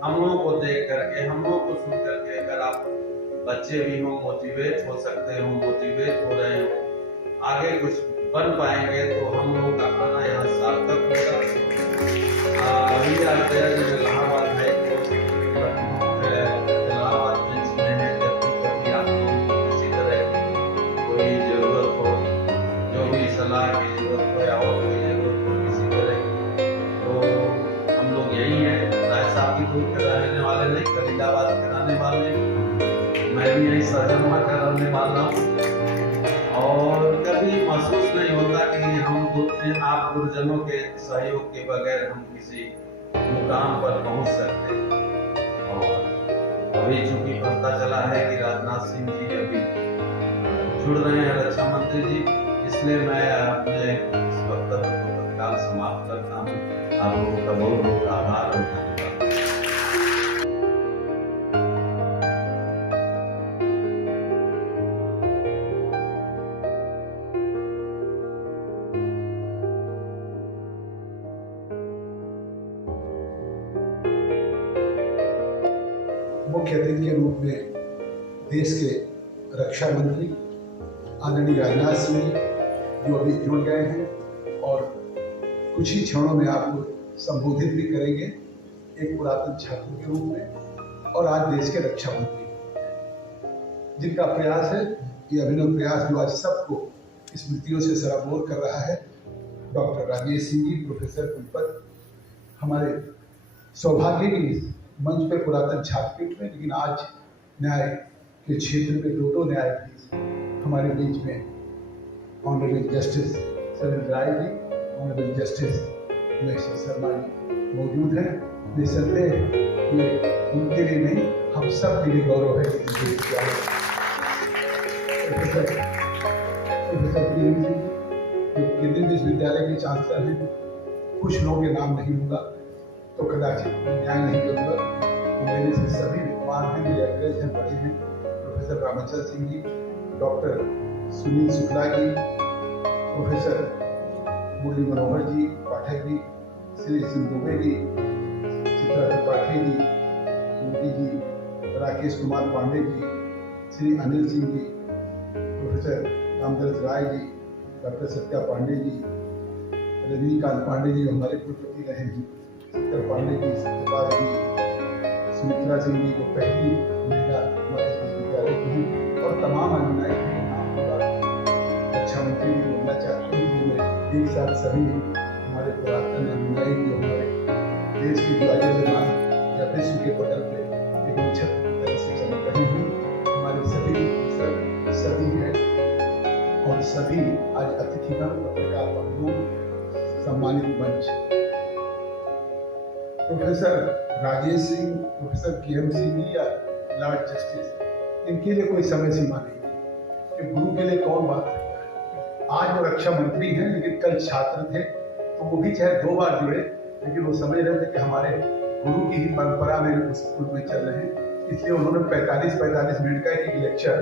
हम लोगों को देख करके, हम लोगों को सुन करके अगर आप बच्चे भी हो मोटिवेट हो सकते हो, मोटिवेट हो रहे हो, आगे कुछ बन पाएंगे तो हम लोगों का आना यहाँ सार्थक होगा। अभी आज इलाहाबाद है, इलाहाबाद बेंच में है, जब भी कभी आपको किसी तरह कोई सरजमा करने वाला हूँ और कभी महसूस नहीं होता कि हम आप गुरुजनों के सहयोग के बगैर हम किसी मुकाम पर पहुंच सकते। और अभी चूंकि पता चला है कि राजनाथ सिंह जी अभी जुड़ रहे हैं रक्षा मंत्री जी, इसलिए मैं अपने इस वक्तव्य को तत्काल समाप्त करता हूँ। आप लोगों का बहुत बहुत आभार और धन्यवाद। मुख्य अतिथि के रूप में देश के रक्षा मंत्री आदरणीय राजनाथ सिंह जी जो अभी जुड़ गए हैं और कुछ ही क्षणों में आपको संबोधित भी करेंगे एक पुरातन छात्र के रूप में और आज देश के रक्षा मंत्री, जिनका प्रयास है ये अभिनव प्रयास जो आज सबको स्मृतियों से सराबोर कर रहा है। डॉक्टर राजेश सिंह जी, प्रोफेसर कुलपत, हमारे सौभाग्य की मंच पे पुरातन छात्रपीठ में, लेकिन आज न्याय के क्षेत्र में दो न्यायाधीश हमारे बीच में ऑनरेबल जस्टिस शरद राय जी, ऑनरेबल जस्टिस उमेश शर्मा जी मौजूद हैं। निसंदेह ये उनके लिए नहीं, हम सब के लिए गौरव है कि प्रोफेसर प्रेम सिंह जो केंद्रीय विश्वविद्यालय के चांसलर हैं, कुछ लोगों के नाम नहीं लूंगा तो कदाचित न्याय नहीं करूँगा, तो मेरे से सभी विद्वान हैं, मेरे अग्रज हैं, बड़े हैं। Professor Ramchandra Singh ji, doctor Sunil Shukla ji, professor Murli मनोहर जी पाठक जी, श्री सिंह दुबे जी, चित्रा त्रिपाठी जी, मोदी जी, राकेश कुमार पांडे जी, श्री अनिल सिंह जी, प्रोफेसर रामदरस राय जी, डॉक्टर सत्या पांडे जी, रजनीकांत पांडे जी हमारे कुलपति रहे हैं, सत्तर पांडे जी, सत्यपाल जी, सुमित्रा सिंह जी जो पहली महिला हमारे विश्वविद्यालय की हैं और तमाम अनुयायी हैं। नाम रक्षा मंत्री जी बोलना चाहते हैं कि मैं एक साथ सभी हमारे पुरातन अनुयायी जो हमारे देश की ज्वालामान या विश्व के पटल पे एक नक्षत्र की तरह से चमक रही हैं, हमारे सभी सभी हैं और सभी आज अतिथिगण पत्रकार बंधु, सम्मानित मंच, professor Rajesh Singh, professor K M. Singh ji या लॉर्ड जस्टिस, इनके लिए कोई समय सीमा नहीं है कि गुरु के लिए कौन बात करता है। आज वो रक्षा मंत्री हैं, लेकिन कल छात्र थे, तो वो भी चाहे 2 बार जुड़े, लेकिन वो समझ रहे थे कि हमारे गुरु की ही परंपरा में उस स्कूल में चल रहे हैं, इसलिए उन्होंने 45 मिनट का एक लेक्चर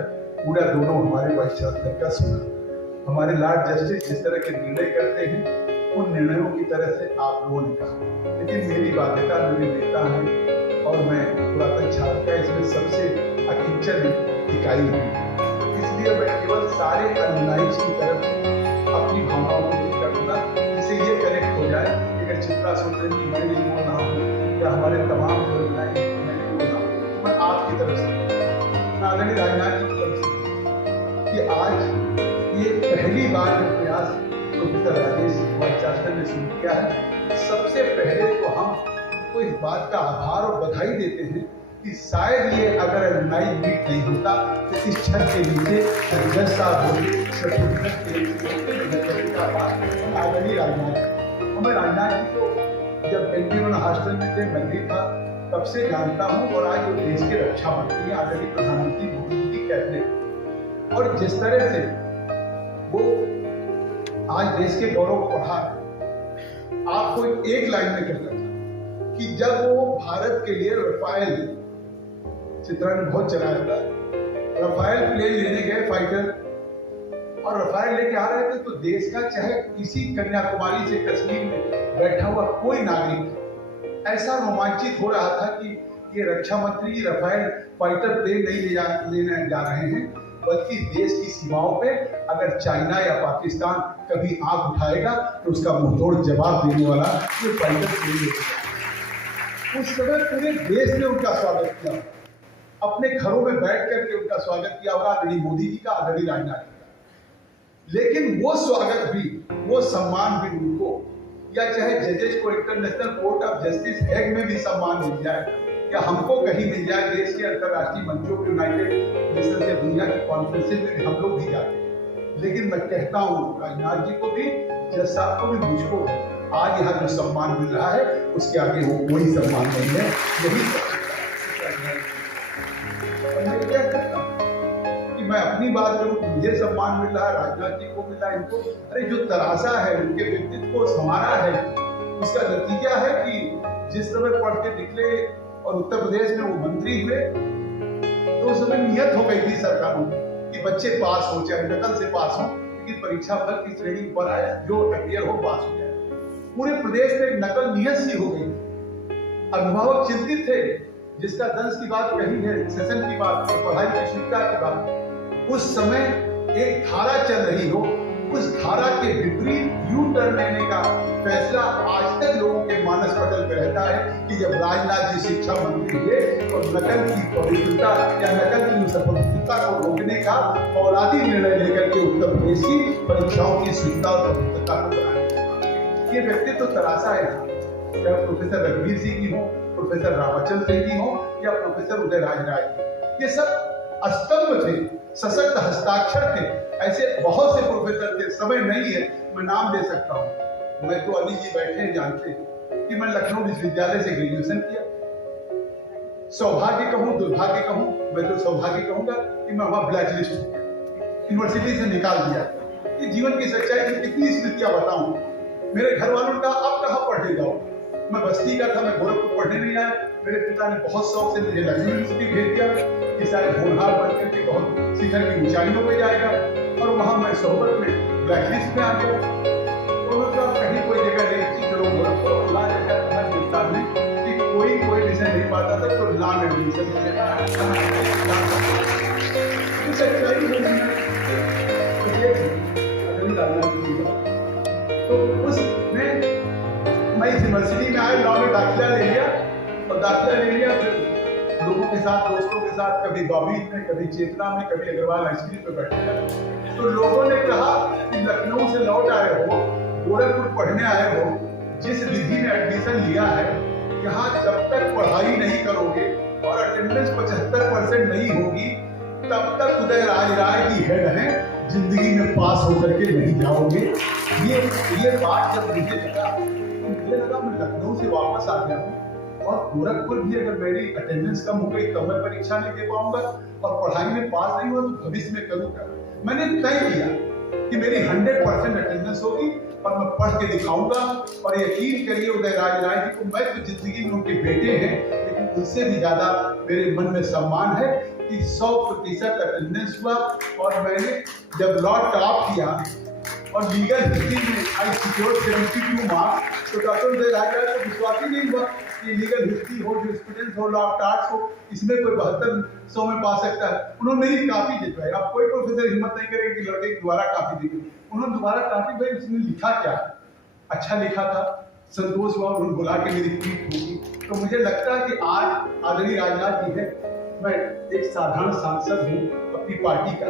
पूरा दोनों हमारे वाइस चांसलर का सुना। हमारे लॉर्ड जस्टिस जिस तरह के निर्णय करते हैं उन निर्णयों की तरह से आप लोगों ने कहा, लेकिन मेरी बाध्यता, मेरे नेता हैं और मैं पुरातन छात्र का इसमें सबसे अकिंचन इकाई हूँ, इसलिए मैं केवल सारे अनुयायी की तरफ अपनी भावनाओं को व्यक्त करूँगा, जिससे ये कनेक्ट हो जाए कि अगर चित्रा सोच रही मैं नहीं बोल रहा हूँ या हमारे तमाम जो अनुयायी मैं नहीं बोल रहा हूँ, तो मैं आपकी तरफ से आदरणीय राजनाथ जी की तरफ से कि आज ये पहली बार जो प्रयास प्रोफेसर राजेश वाइस चांसलर ने शुरू किया है, सबसे पहले तो हम को इस बात का आभार और बधाई देते हैं कि शायद ये अगर अनुयायी मीट नहीं होता तो इस छत के नीचे जज साहब होते, सर्टिफिकेट के लिए आदरणीय राजनाथ। हमें राजनाथ जी को जब एनटीवन हॉस्टल में थे, मैं भी था, तब से जानता हूँ और आज वो देश के रक्षा मंत्री, आदरणीय प्रधानमंत्री मोदी जी की कैबिनेट और जिस तरह से वो आज देश के गौरव को बढ़ा है। आपको एक लाइन में कहना था कि जब वो भारत के लिए रफाल चित्रण बहुत चलाया था, रफाल प्लेन लेने गए फाइटर और रफाल लेके आ रहे थे, तो देश का चाहे किसी कन्याकुमारी से कश्मीर में बैठा हुआ कोई नागरिक ऐसा रोमांचित हो रहा था कि ये रक्षा मंत्री रफाल फाइटर प्लेन नहीं लेने जा रहे हैं, बल्कि देश की सीमाओं पे अगर चाइना या पाकिस्तान कभी आंख उठाएगा तो उसका मुंहतोड़ जवाब देने वाला ये फाइटर प्लेन लेकर। उस समय पूरे देश ने उनका स्वागत किया, अपने घरों में बैठ करके उनका स्वागत किया होगा, आदरणीय मोदी जी का, आदरणीय राजनाथ जी का। लेकिन वो स्वागत भी, वो सम्मान भी उनको, या चाहे जजेस को इंटरनेशनल कोर्ट ऑफ जस्टिस हैग में भी सम्मान मिल जाए, या हमको कहीं मिल जाए देश के अंतर्राष्ट्रीय मंचों पे, यूनाइटेड नेशन से दुनिया की कॉन्फ्रेंसेज में भी हम लोग भी जाते हैं। लेकिन मैं कहता हूँ राजनाथ जी को भी, जज साहब को भी, मुझको आज यहाँ जो सम्मान मिल रहा है उसके आगे वो कोई सम्मान नहीं है। यही मैं क्या करता हूँ कि मैं अपनी बात करूँ, मुझे सम्मान मिल रहा है, राजनाथ जी को मिल रहा है, इनको अरे जो तरासा है उनके व्यक्तित्व को संवारा है, उसका नतीजा है कि जिस समय पढ़ के निकले और उत्तर प्रदेश में वो मंत्री हुए तो उस समय नियत हो गई थी सरकारों कि बच्चे पास हो, चाहे नकल से पास हो, लेकिन परीक्षा फल की श्रेणी पर आए, जो अपियर हो पास हो जाए। पूरे प्रदेश में एक नकल नियत सी हो गई। अभिभावक चिंतित थे, जिसका दंश की बात कही है, सेशन की बात, पढ़ाई की शुद्धता की बात। उस समय एक धारा चल रही हो, उस धारा के विपरीत यू टर्न लेने का फैसला आज तक लोगों के मानस पटल पर रहता है कि जब राजनाथ जी शिक्षा मंत्री हुए तो नकल की पवित्रता या नकल की उस अपवित्रता को रोकने का औलादी निर्णय लेकर के उत्तर प्रदेश की परीक्षाओं की शुद्धता और पवित्रता को बनाने। ये व्यक्तित्व तो तरासा है, चाहे प्रोफेसर रघुवीर सिंह की हो, प्रोफेसर रामाचंद्र सिंह की हो या प्रोफेसर उदय राय, ये सब स्तंभ थे, सशक्त हस्ताक्षर थे। ऐसे बहुत से प्रोफेसर थे, समय नहीं है मैं नाम दे सकता हूँ। मैं तो अली जी बैठे हैं, जानते हैं कि मैं लखनऊ विश्वविद्यालय से ग्रेजुएशन किया। सौभाग्य कहूँ दुर्भाग्य कहूँ, मैं तो सौभाग्य कहूंगा कि मैं वहां ब्लैक लिस्ट हो गया, यूनिवर्सिटी से निकाल दिया। ये जीवन की सच्चाई की कितनी स्मृतियां बताऊं। मेरे घर वालों ने कहा अब कहाँ पढ़ने जाओ, मैं बस्ती का था, मैं गोरखपुर पढ़ने नहीं आया। मेरे पिता ने बहुत शौक से मुझे लखनऊ यूनिवर्सिटी भेज दिया कि शायद होनहार बनकर के बहुत शिखर की ऊंचाइयों पे जाएगा, और वहां मैं सोहबत में ब्लैकलिस्ट में आ गया। तो मतलब कहीं कोई जगह नहीं, चलो गोरखपुर ला जाकर हिंदुस्तान में कि कोई विषय नहीं पाता था तो ला में एडमिशन तो उसमें मैं इस यूनिवर्सिटी में आया, लॉ में दाखिला ले लिया, और दाखिला ले लिया फिर लोगों के साथ, दोस्तों के साथ, कभी बॉबीज में, कभी चेतना में, कभी अग्रवाल आइसक्रीम पे बैठे। तो लोगों ने कहा कि लखनऊ से लौट आए हो, गोरखपुर पढ़ने आए हो, जिस विधि में एडमिशन लिया है, यहाँ जब तक पढ़ाई नहीं करोगे और अटेंडेंस 75% नहीं होगी तब तक उदय राय की हेड है, जिंदगी में पास होकर के नहीं जाओगे। ये बात जब मुझे लगा मैं लखनऊ से वापस आ गया हूँ और गोरखपुर भी अगर मेरी अटेंडेंस कम हो गई तो मैं परीक्षा नहीं दे पाऊंगा और पढ़ाई में पास नहीं हुआ तो भविष्य में करूंगा। मैंने तय किया कि मेरी 100% अटेंडेंस होगी और मैं पढ़ के दिखाऊंगा। और यकीन करिए उदय राय जी को, मैं तो जिंदगी में उनके बेटे हैं, लेकिन उनसे भी ज्यादा मेरे मन में सम्मान है कि 100% अटेंडेंस हुआ। और मैंने जब लॉ टॉप किया और लीगल हिस्ट्री में आई सिक्योर 72 मार्क्स, तो डॉक्टर उदय राय को विश्वास ही नहीं हुआ कि लीगल हिस्ट्री हो, जूरिस्प्रूडेंस हो, लॉ ऑफ आर्ट्स हो, इसमें कोई 7200 में पा सकता है। उन्होंने मेरी कापी दिखवाई। अब कोई प्रोफेसर हिम्मत नहीं करेगा कि लड़के की दोबारा कापी दिखी। उन्होंने दोबारा कापी भाई, उसने लिखा क्या, अच्छा लिखा था, संतोष हुआ, उन्होंने बुला के मेरी ट्वीट होगी। तो मुझे लगता है कि आज आदरणीय राजनाथ जी है, मैं एक साधारण सांसद हूँ अपनी पार्टी का,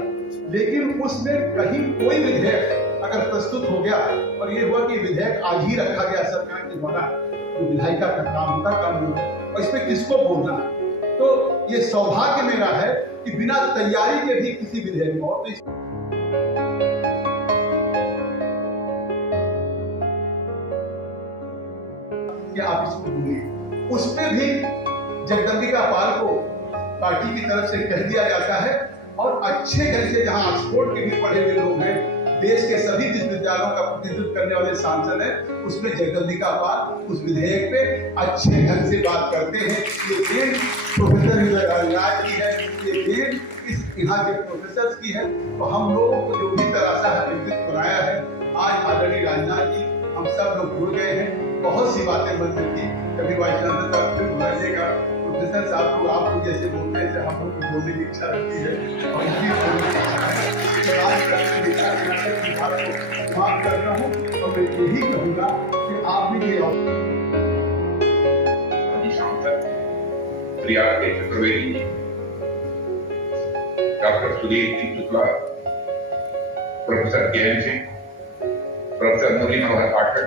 लेकिन उसमें कहीं कोई विधेयक अगर प्रस्तुत हो गया और ये हुआ कि विधेयक आज ही रखा गया सरकार के द्वारा, तो विधायिका का काम होता, कानून, और इसमें किसको बोलना। तो ये सौभाग्य मेरा है कि बिना तैयारी के भी किसी विधेयक को कि आप इसको बोलिए, उसमें भी जगदम्बिका पाल को पार्टी की तरफ से कह दिया जाता है। और अच्छे ढंग से, जहां ऑक्सफोर्ड के भी पढ़े हुए लोग हैं, देश के सभी विश्वविद्यालयों का प्रतिनिधित्व करने वाले सांसद हैं, उसमें जगदम्बिका पाल उस विधेयक पे अच्छे ढंग से बात करते हैं। ये देन प्रोफेसर उदय राय की है, ये देन इस यहाँ के प्रोफेसर की है। तो हम लोगों को जो भी तरासा है विकसित बनाया है, आज आदरणीय राजनाथ जी हम सब लोग जुड़ गए हैं। बहुत सी बातें मन में थी, कभी वाइस चांसलर साहब फिर बुलाइएगा, प्रोफेसर साहब लोग आप लोग जैसे बोलते हैं जैसे हम लोग बोलने की इच्छा रखती है और इसी बोलने की इच्छा है। माफ करता हूँ और मैं यही कहूँगा कि आप भी ये Priya K Chaturvedi ji, doctor Sudhir Singh Shukla, professor K Singh, professor Murli Manohar Pathak,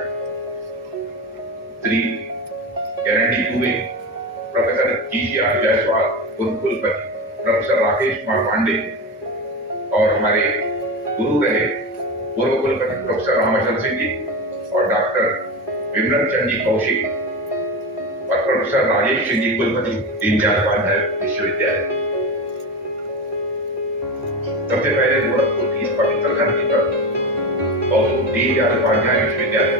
Shri Kennedy Dubey, professor GCR Jaiswal, कुलपति प्रोफेसर राकेश कुमार पांडे और हमारे गुरु रहे पूर्व कुलपति प्रोफेसर रामाचंद्र सिंह जी और डॉक्टर विमलन चंद जी कौशिक और प्रोफेसर राजेश सिंह जी कुलपति दीनदयाल उपाध्याय विश्वविद्यालय। सबसे पहले गोरखपुर की इस पवित्र धरती पर मौजूद दीनदयाल उपाध्याय विश्वविद्यालय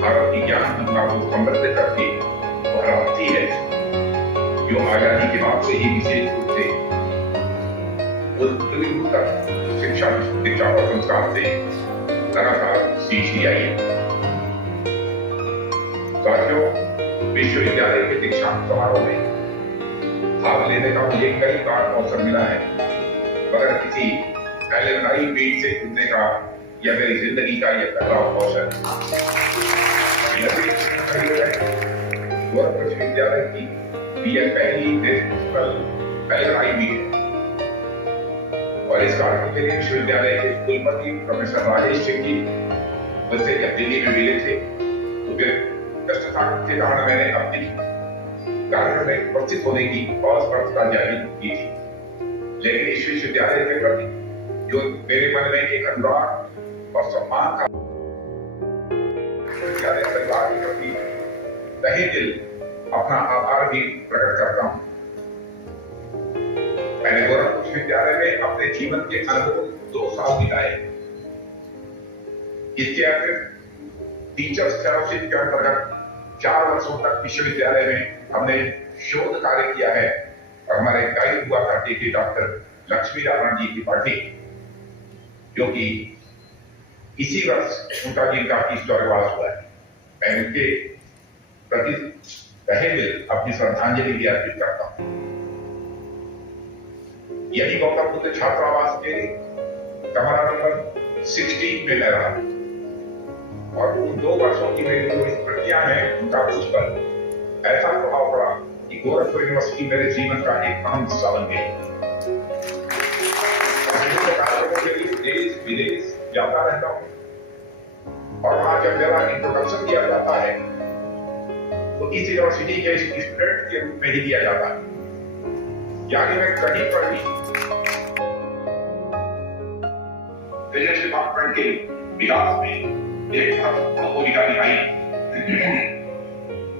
भारत की ज्ञान गंगा को समृद्ध करती लहराती है, जो आजादी के बाद से ही विशेष रूप से उत्तरी तक शिक्षा और संस्कार से लगातार सीखती आई है। साथियों, विश्वविद्यालय के दीक्षांत समारोह में भाग लेने का मुझे कई बार अवसर मिला है, मगर किसी एलुमनाई मीट से जुड़ने का यह मेरी जिंदगी का यह पहला अवसर गोरखपुर विश्वविद्यालय की यह पहली नेशनल एलुमनाई मीट है और इस कार्यक्रम के लिए विश्वविद्यालय के कुलपति प्रोफेसर राजेश सिंह जी मुझसे जब दिल्ली में मिले थे तो फिर कष्टता के कारण मैंने अपनी कार्यक्रम में उपस्थित होने की असमर्थता जारी की थी, लेकिन इस विश्वविद्यालय के प्रति जो मेरे मन में एक अनुराग और सम्मान था, विश्वविद्यालय परिवार के प्रति तहे दिल अपना आभार भी प्रकट करता हूँ। मैंने गोरखपुर विश्वविद्यालय में अपने जीवन के अनुभव 2 साल बिताए। इसके अतिरिक्त टीचर्स फेलोशिप के अंतर्गत 4 वर्षों तक विश्वविद्यालय में हमने शोध कार्य किया है और हमारे गाइड हुआ करते थे डॉक्टर लक्ष्मी नारायण जी त्रिपाठी, जो कि इसी वर्ष उनका जिनका 30 स्वर्गवास हुआ है। मैं उनके प्रति तहे दिल अपनी श्रद्धांजलि भी अर्पित करता हूँ। यही गौतम बुद्ध छात्रावास के कमरा नंबर 16 में मैं रहा और उन 2 वर्षों की मेरी जो स्मृतियां हैं उनका मुझ पर ऐसा प्रभाव पड़ा कि गोरखपुर यूनिवर्सिटी मेरे जीवन का एक अहम हिस्सा बन गई। कार्यक्रमों के लिए देश विदेश जाता रहता हूँ और वहां जब मेरा इंट्रोडक्शन दिया जाता है तो इस यूनिवर्सिटी के स्टूडेंट के रूप में ही दिया जाता है, यानी मैं कहीं पर भी फिजिक्स डिपार्टमेंट के विकास में एक महत्वपूर्ण भूमिका निभाई।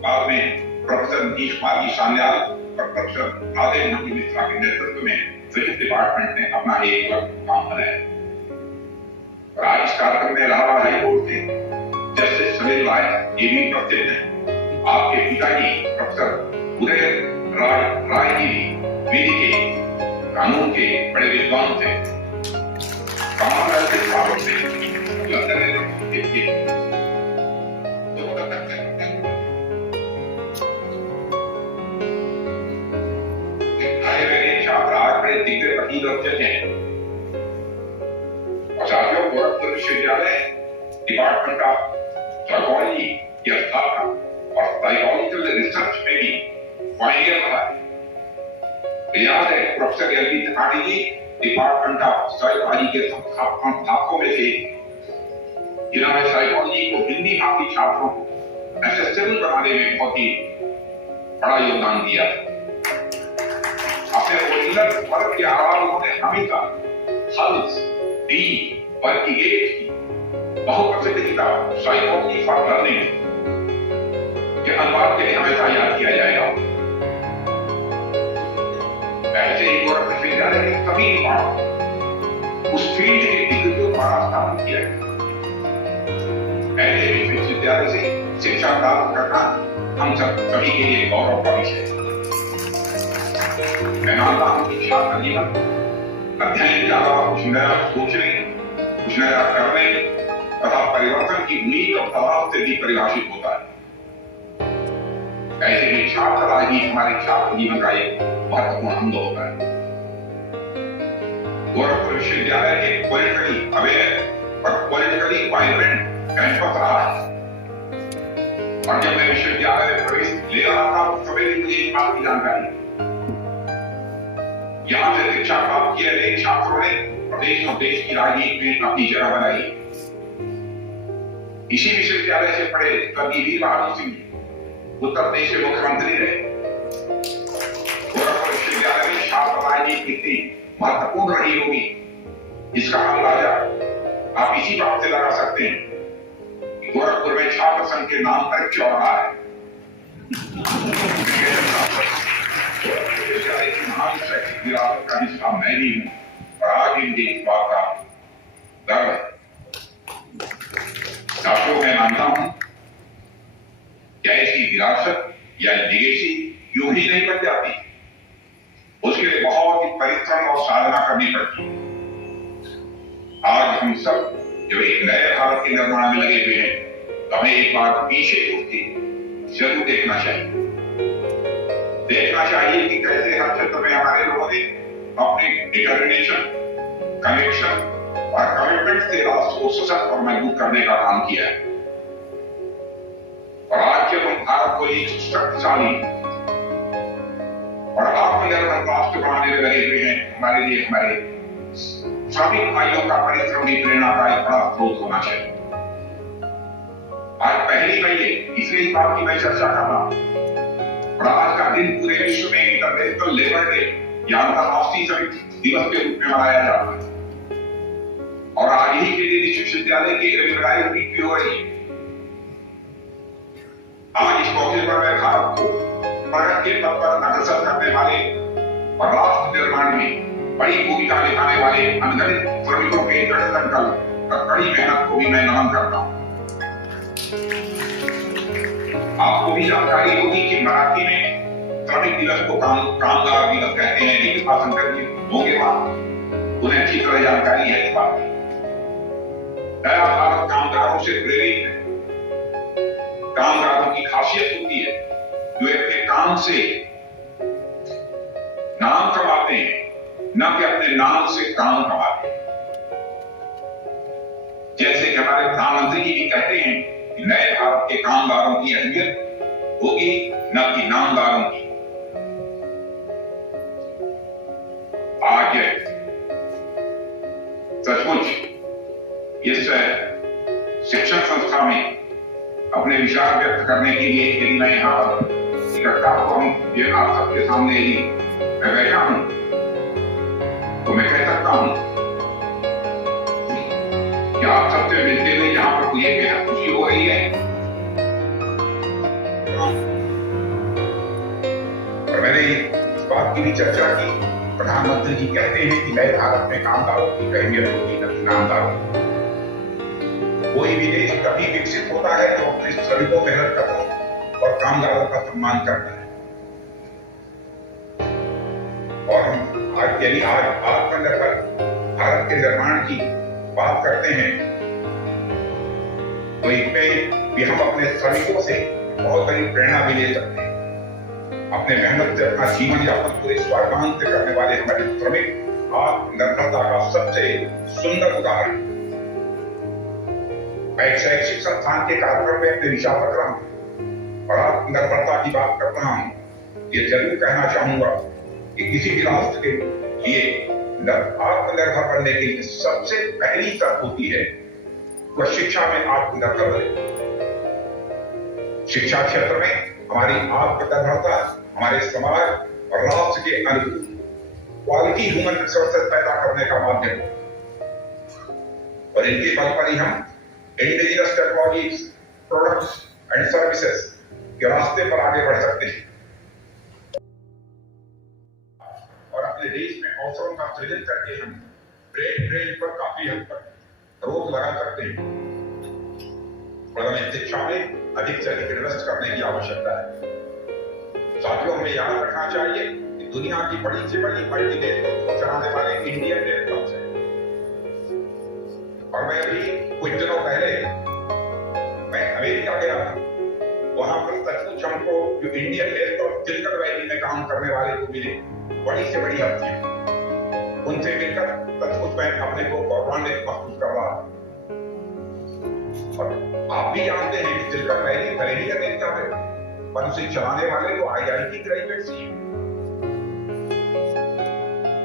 बाद में प्रोफेसर नीतीश कुमार जी सान्याल और प्रोफेसर राधे मोहन मिश्रा के नेतृत्व में फिजिक्स डिपार्टमेंट ने अपना एक काम बनाया। और आज इस कार्यक्रम में इलाहाबाद हाई कोर्ट के जस्टिस सुनील राय ये भी उपस्थित हैं। आपके पिताजी प्रोफेसर उदय राय जी विधि के कानून के बड़े विद्वान थे। कॉमनवेल्थ के सालों से लंदन में मेरे छात्र आज बड़े दिग्गज वकील और जज हैं। और साथियों, गोरखपुर विश्वविद्यालय डिपार्टमेंट ऑफ साइकोलॉजी की स्थापना और साइकोलॉजिकल रिसर्च में भी पायनियर रहा है। याद है professor L B. Tripathi ji department of psychology के संस्थापकों में थे, जिन्होंने साइकोलॉजी को हिंदी भाषी छात्रों को एक्सेसिबल बनाने में बहुत ही बड़ा योगदान दिया। अपने ओरिजिनल वर्क के अलावा उन्होंने हमेशा हल्स, डी और गेट की बहुप्रसिद्ध किताब साइकोलॉजी फॉर लर्निंग के अनुवाद के लिए हमेशा याद किया जाएगा। ऐसे ही गोरखपुर विश्वविद्यालय के सभी विभाग उस फील्ड के दिग्गजों द्वारा स्थापित किया गया। ऐसे विश्वविद्यालय से शिक्षा प्राप्त करना हम सभी के लिए गौरव का विषय है। मैं मानता हूं कि छात्र जीवन अध्ययन के अलावा कुछ नया सोचने, कुछ नया करने तथा परिवर्तन की उम्मीद और प्रभाव से भी परिभाषित होता है। ऐसे ही छात्र राजनीति हमारे छात्र जीवन का एक महत्वपूर्ण अंग होता है। गोरखपुर विश्वविद्यालय एक पॉलिटिकली अवेयर और पॉलिटिकली वाइब्रेंट कैंपस रहा है। और जब मैं विश्वविद्यालय में प्रवेश ले रहा था उस समय मुझे एक बात की जानकारी, यहाँ से शिक्षा प्राप्त किए गए छात्रों ने प्रदेश और देश की राजनीति में अपनी जगह बनाई। इसी विश्वविद्यालय से पढ़े स्वर्गीय वीर बहादुर सिंह उत्तर प्रदेश के मुख्यमंत्री रहे राजनीति कितनी महत्वपूर्ण रही होगी, इसका अंदाजा आप इसी बात से लगा सकते हैं कि गोरखपुर में छात्र संघ के नाम पर चौराहा है। महान शैक्षिक विरासत का हिस्सा मैं भी हूं और आज मुझे इस बात का गर्व है। साथियों, मैं मानता हूं कि ऐसी विरासत या लेगेसी यूं ही नहीं बन जाती, उसके लिए बहुत ही परिश्रम और साधना करनी पड़ती है। आज हम सब जब एक नए भारत के निर्माण में लगे हुए हैं, तो हमें एक बार पीछे उठके जरूर देखना चाहिए कि कैसे हर क्षेत्र में हमारे लोगों ने अपने डिटर्मिनेशन, कनेक्शन और कमिटमेंट से राष्ट्र को सशक्त और मजबूत करने का काम किया है। और आज जब हम भारत को एक शक्तिशाली और आत्मनिर्भर राष्ट्र बनाने में लगे हुए हैं, हमारे लिए हमारे श्रमिक भाइयों का परिश्रम भी प्रेरणा का एक बड़ा स्रोत होना चाहिए। आज पहली मई है, इसलिए इस बात की मैं चर्चा कर रहा हूं। और आज का दिन पूरे विश्व में इंटरनेशनल लेबर डे या अंतर्राष्ट्रीय श्रमिक दिवस के रूप में मनाया जाता है। और आज ही के दिन विश्वविद्यालय की एलुमनाई मीट भी हो रही है। आज इस मौके पर मैं भारत को प्रगति के पथ पर अग्रसर करने वाले और राष्ट्र निर्माण में बड़ी भूमिका निभाने वाले अनगिनत श्रमिकों के दृढ़ संकल्प और कड़ी मेहनत को भी मैं नमन करता हूं। आपको भी जानकारी होगी कि मराठी में श्रमिक दिवस को कामगार दिवस कहते हैं। लेकिन भाषण जी होंगे वहां, उन्हें अच्छी तरह जानकारी है इस बात की। नया भारत कामगारों से प्रेरित है। कामगारों की खासियत होती है जो अपने काम से नाम कमाते हैं, न कि अपने नाम से काम कमाते हैं। जैसे कि हमारे प्रधानमंत्री जी भी कहते हैं कि नए भारत के कामगारों की अहमियत होगी न कि नामदारों की। आज सचमुच इस शिक्षण संस्था में अपने विचार व्यक्त करने के लिए यदि मैं यहाँ पर इकट्ठा हुआ हूं, ये आप सबके सामने यदि मैं बैठा हूं, तो मैं कह सकता हूं कि आप सबसे मिलते हुए यहाँ पर मुझे बेहद खुशी हो रही है। और मैंने इस बात की भी चर्चा की, प्रधानमंत्री जी कहते हैं कि नए भारत में कामगारों की अहमियत होगी न कि नामदारों की। कोई भी देश तभी विकसित होता है जो अपने श्रमिकों, मेहनत करता और कामगारों का सम्मान करता है। और हम आज यदि आज आत्मनिर्भर भारत के निर्माण की बात करते हैं, तो इसमें भी हम अपने श्रमिकों से बहुत बड़ी प्रेरणा भी ले सकते हैं। अपने मेहनत से अपना जीवन यापन पूरे स्वाभिमान से करने वाले हमारे श्रमिक आत्मनिर्भरता का सबसे सुंदर उदाहरण। मैं एक शैक्षिक संस्थान के कार्यक्रम में अपने विचार रख रहा हूं और आत्मनिर्भरता की बात कर रहा हूं। ये जरूर कहना चाहूंगा कि किसी भी राष्ट्र के लिए आत्मनिर्भर बनने के लिए सबसे पहली शर्त होती है वह शिक्षा में आत्मनिर्भर बने। शिक्षा क्षेत्र में हमारी आत्मनिर्भरता हमारे समाज और राष्ट्र के अनुकूल क्वालिटी ह्यूमन रिसोर्सेज पैदा करने का माध्यम है। और इनके बल पर ही हम indigenous technologies, products and services के रास्ते पर आगे बढ़ सकते हैं और अपने देश में अवसरों का सृजन करके हम ब्रेन ड्रेन पर काफी हद तक रोक लगा सकते हैं। और हमें शिक्षा में अधिक से अधिक इन्वेस्ट करने की आवश्यकता है। साथियों, हमें याद रखना चाहिए कि दुनिया की बड़ी से बड़ी मल्टीनेशनल को चलाने वाले इंडियन नेटवर्क्स हैं। और मैं अभी कुछ दिनों पहले मैं अमेरिका गया था। वहां पर सचमुच हमको जो इंडियन हेल्थ और सिलिकॉन वैली में काम करने वाले को मिले, बड़ी से बड़ी हस्तियां। उनसे मिलकर सचमुच मैं अपने को गौरवान्वित महसूस कर रहा हूं। और आप भी जानते हैं कि सिलिकॉन वैली भले ही अमेरिका में, पर उसे चलाने वाले तो IIT ग्रेजुएट्स ही।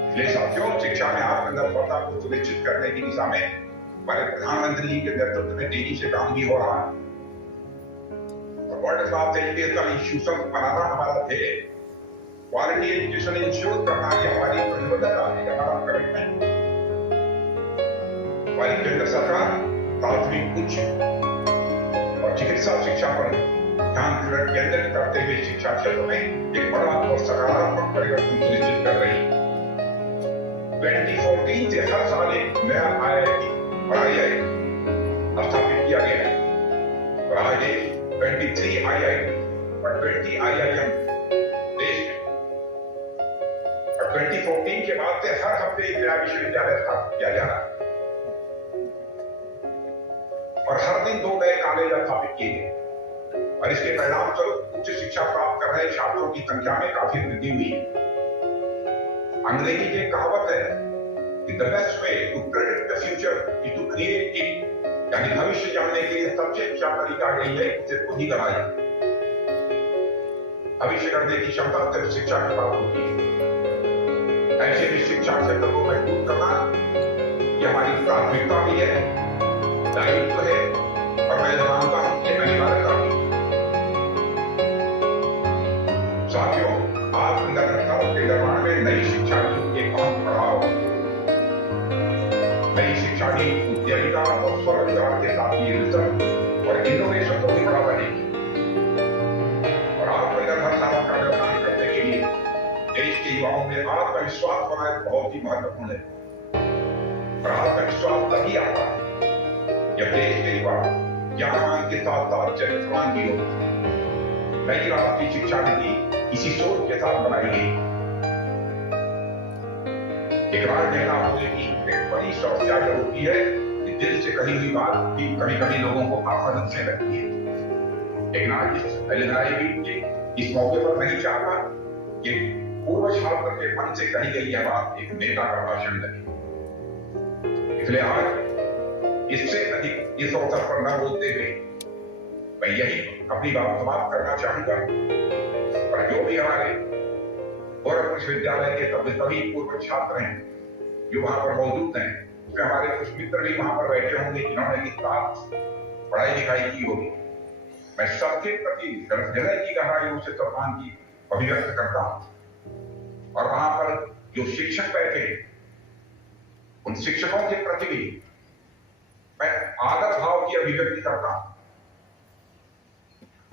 इसलिए साथियों, शिक्षा में आत्मनिर्भरता को सुनिश्चित करने की दिशा में हमारे प्रधानमंत्री जी के नेतृत्व में तेजी से काम भी हो रहा है। और वर्ल्ड क्लास एजुकेशनल इंस्टीट्यूशन बनाना हमारा ध्येय। क्वालिटी एजुकेशन इंश्योर करना ये हमारी प्रतिबद्धता है, हमारा कमिटमेंट। हमारी केंद्र सरकार प्राथमिक, उच्च और चिकित्सा शिक्षा पर ध्यान केंद्रित करते हुए शिक्षा क्षेत्र में एक बड़ा और सकारात्मक परिवर्तन सुनिश्चित कर रही है। 2014 से हर साल एक नया IIT और IIM स्थापित किया गया है और आज 23 IIT और 20 IIM देश में, और 2014 के बाद से हर हफ्ते एक नया विश्वविद्यालय स्थापित किया जा रहा है और हर दिन 2 नए कॉलेज स्थापित किए गए और इसके परिणाम स्वरूप उच्च शिक्षा प्राप्त कर रहे छात्रों की संख्या में काफी वृद्धि हुई है। अंग्रेजी की एक कहावत है कि the best way to predict the future is to create it, यानी भविष्य जानने के लिए सबसे अच्छा तरीका यही है उसे खुद ही कराया। भविष्य करने की क्षमता सिर्फ शिक्षा के पास होती है। ऐसे में शिक्षा क्षेत्र को मजबूत करना ये हमारी प्राथमिकता भी है, दायित्व है और मैं मानता हूं कि अनिवार्यता भी। साथियों, आत्मनिर्भरता के निर्माण में नई शिक्षा नीति एक अहम पड़ाव है। नई शिक्षा नीति उद्यमिता और स्वरोजगार के साथ ही रिसर्च और इनोवेशन को भी बढ़ावा देगी और आत्मनिर्भरता का निर्माण करने के लिए देश के युवाओं में आत्मविश्वास होना बहुत ही महत्वपूर्ण है और आत्मविश्वास तभी आता है जब देश के युवा ज्ञानवान के साथ साथ चरित्रवान भी हो। नई राष्ट्रीय शिक्षा नीति इसी सोच के साथ बनाई गई। एक राजनेता होने की एक बड़ी समस्या यह होती है कि दिल से कही हुई बात भी कभी कभी लोगों को आफत से लगती है। लेकिन आज इस मौके पर नहीं चाहता कि पूर्व छात्र के मन से कही गई यह बात एक नेता का भाषण लगे। इसलिए आज इससे अधिक इस अवसर पर न बोलते हुए मैं यही अपनी बात समाप्त करना चाहूंगा और जो भी हमारे गोरखपुर विश्वविद्यालय के सभी पूर्व छात्र हैं जो वहां पर मौजूद हैं, उसमें हमारे कुछ मित्र भी वहां पर बैठे होंगे जिन्होंने इस साथ पढ़ाई लिखाई की होगी। मैं सबके प्रति हृदय की गहराइयों से सम्मान की अभिव्यक्त करता हूं और वहां पर जो शिक्षक बैठे उन शिक्षकों के प्रति भी मैं आदर भाव की अभिव्यक्ति करता हूं।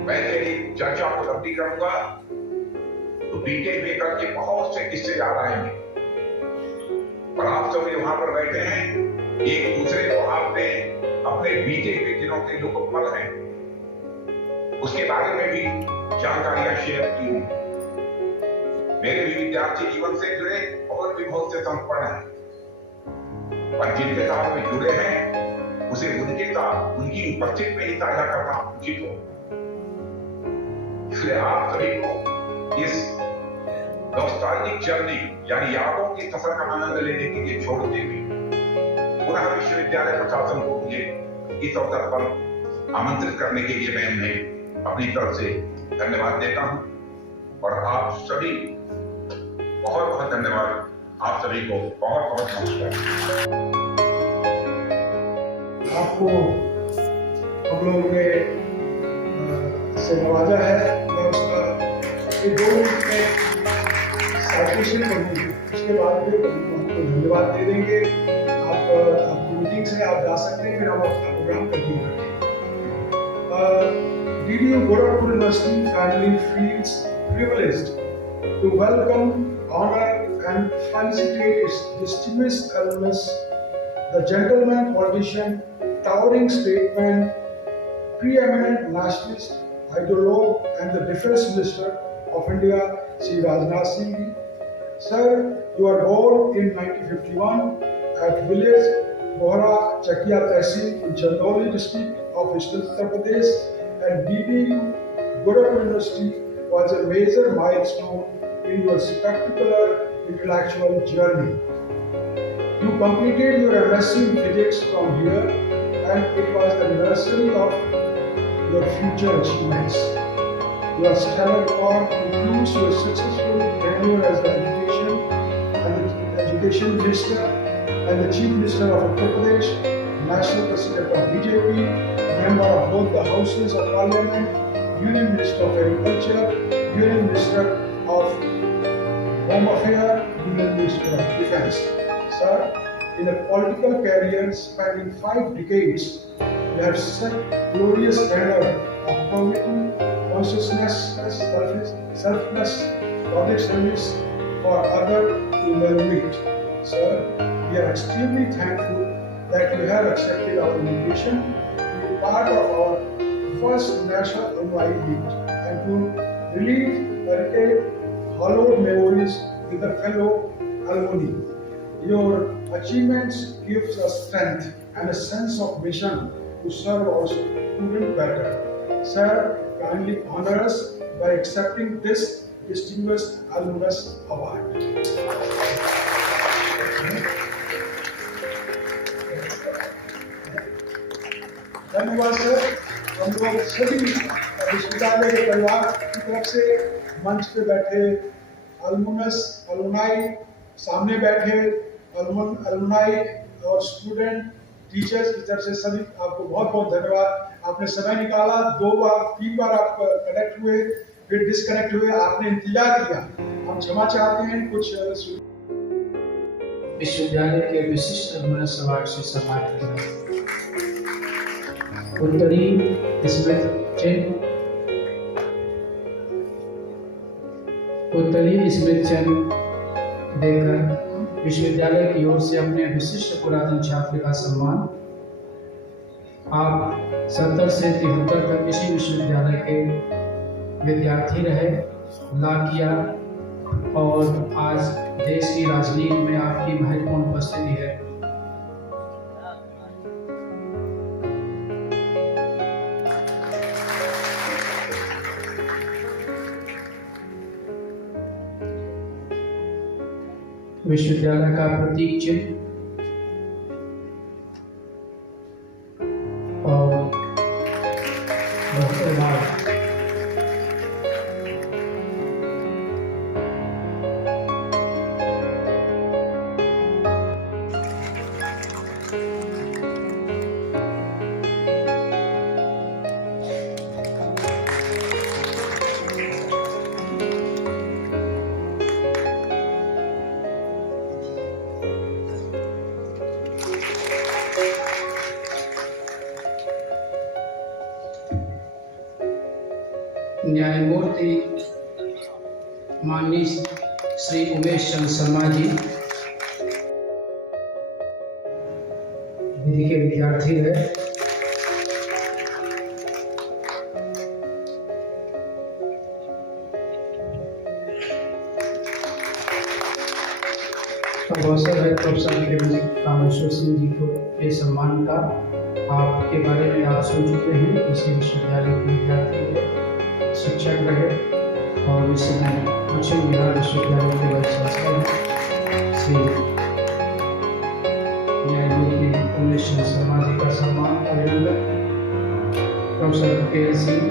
मैं तेरी चर्चा को लंबी करूंगा तो बीते हुए कल के बहुत से किस्से याद आएंगे और आप सब वहां पर बैठे हैं, एक दूसरे को आपने अपने बीते हुए दिनों के जो पल हैं उसके बारे में भी जानकारियां शेयर की हुई। मेरे भी विद्यार्थी जीवन से जुड़े और भी बहुत से संस्मरण हैं और जिनके साथ में जुड़े हैं उसे उनके साथ उनकी उपस्थिति में ही साझा करना उचित हो। इसलिए आप सभी को इस नॉस्टैल्जिक जर्नी यानी यादों की सफर का आनंद लेने के लिए छोड़ते हुए पुनः विश्वविद्यालय प्रशासन को मुझे इस अवसर पर आमंत्रित करने के लिए मैं उन्हें अपनी तरफ से धन्यवाद देता हूं और आप सभी बहुत बहुत धन्यवाद। आप सभी को बहुत बहुत नमस्कार। आपको हम लोगों ने से नवाजा है। मैं उसका 2 मिनट में साइटेशन करूँगी, उसके बाद फिर आपको धन्यवाद दे देंगे। आपकी मीटिंग्स है, आप जा सकते हैं, फिर हम अपना प्रोग्राम कंटिन्यू करेंगे। DDU Gorakhpur University family feels privileged to welcome, honor and felicitate its distinguished alumnus, the gentleman politician, towering statesman, preeminent nationalist, ideologue and the Defense Minister of India, Shri Rajnath Singh ji. Sir, you are born in 1951 at village Bohra Chakia Tehsil in Chandoli district of Eastern Uttar Pradesh, and DDU Gorakhpur University was a major milestone in your spectacular intellectual journey. You completed your MSc in physics from here, and it was the nursery of your future achievements. Your stellar record includes your successful tenure as the Education Minister and the Chief Minister of Uttar Pradesh, National President of BJP, member of both the Houses of Parliament, Union Minister of Agriculture, Union Minister of Home Affairs, Union Minister of Defense. Sir, in a political career spanning 5 decades, you have set glorious standard of probity, consciousness, selfless, public service for other to meet. Sir, we are extremely thankful that you have accepted our invitation to be part of our first National Alumni Meet and to relive hallowed memories with the fellow alumni. Your achievements gives us strength and a sense of mission to serve our students better. Sir, kindly honor us by accepting this distinguished alumnus award. धन्यवाद sir. हम लोग सभी विश्वविद्यालय के परिवार की तरफ से मंच पे बैठे अलुमनाई, सामने बैठे अलुमनाई और स्टूडेंट, टीचर्स की तरफ से सभी आपको बहुत बहुत धन्यवाद। आपने समय निकाला, 3 बार आप कनेक्ट हुए, फिर डिस्कनेक्ट हुए, आपने इंतजार किया, हम क्षमा चाहते हैं। कुछ विश्वविद्यालय के विशिष्ट अलुमनस अवार्ड से सम्मानित किया। उत्तरी स्मृति चिन्ह देकर विश्वविद्यालय की ओर से अपने विशिष्ट पुरातन छात्र का सम्मान। आप 70 से 73 तक इसी विश्वविद्यालय के विद्यार्थी रहे, ला किया और आज देश की राजनीति में आपकी महत्वपूर्ण उपस्थिति है। विश्वविद्यालय का प्रतीक चिन्ह और न्यायमूर्ति माननीय श्री उमेश चंद्र शर्मा जी विधि के विद्यार्थी रहे। अवसर है प्रोफेसर कामेश्वर सिंह जी को ये सम्मान का। आपके बारे में आप सुन चुके हैं, इसी विश्वविद्यालय के विद्यार्थी रहे, शिक्षक रहे और इस समय पश्चिम बिहार विश्वविद्यालय के वाइस चांसलर श्री न्यायमूर्ति उमेश चंद्र शर्मा जी का सम्मान। अभिनंदन। प्रोफेसर के सिंह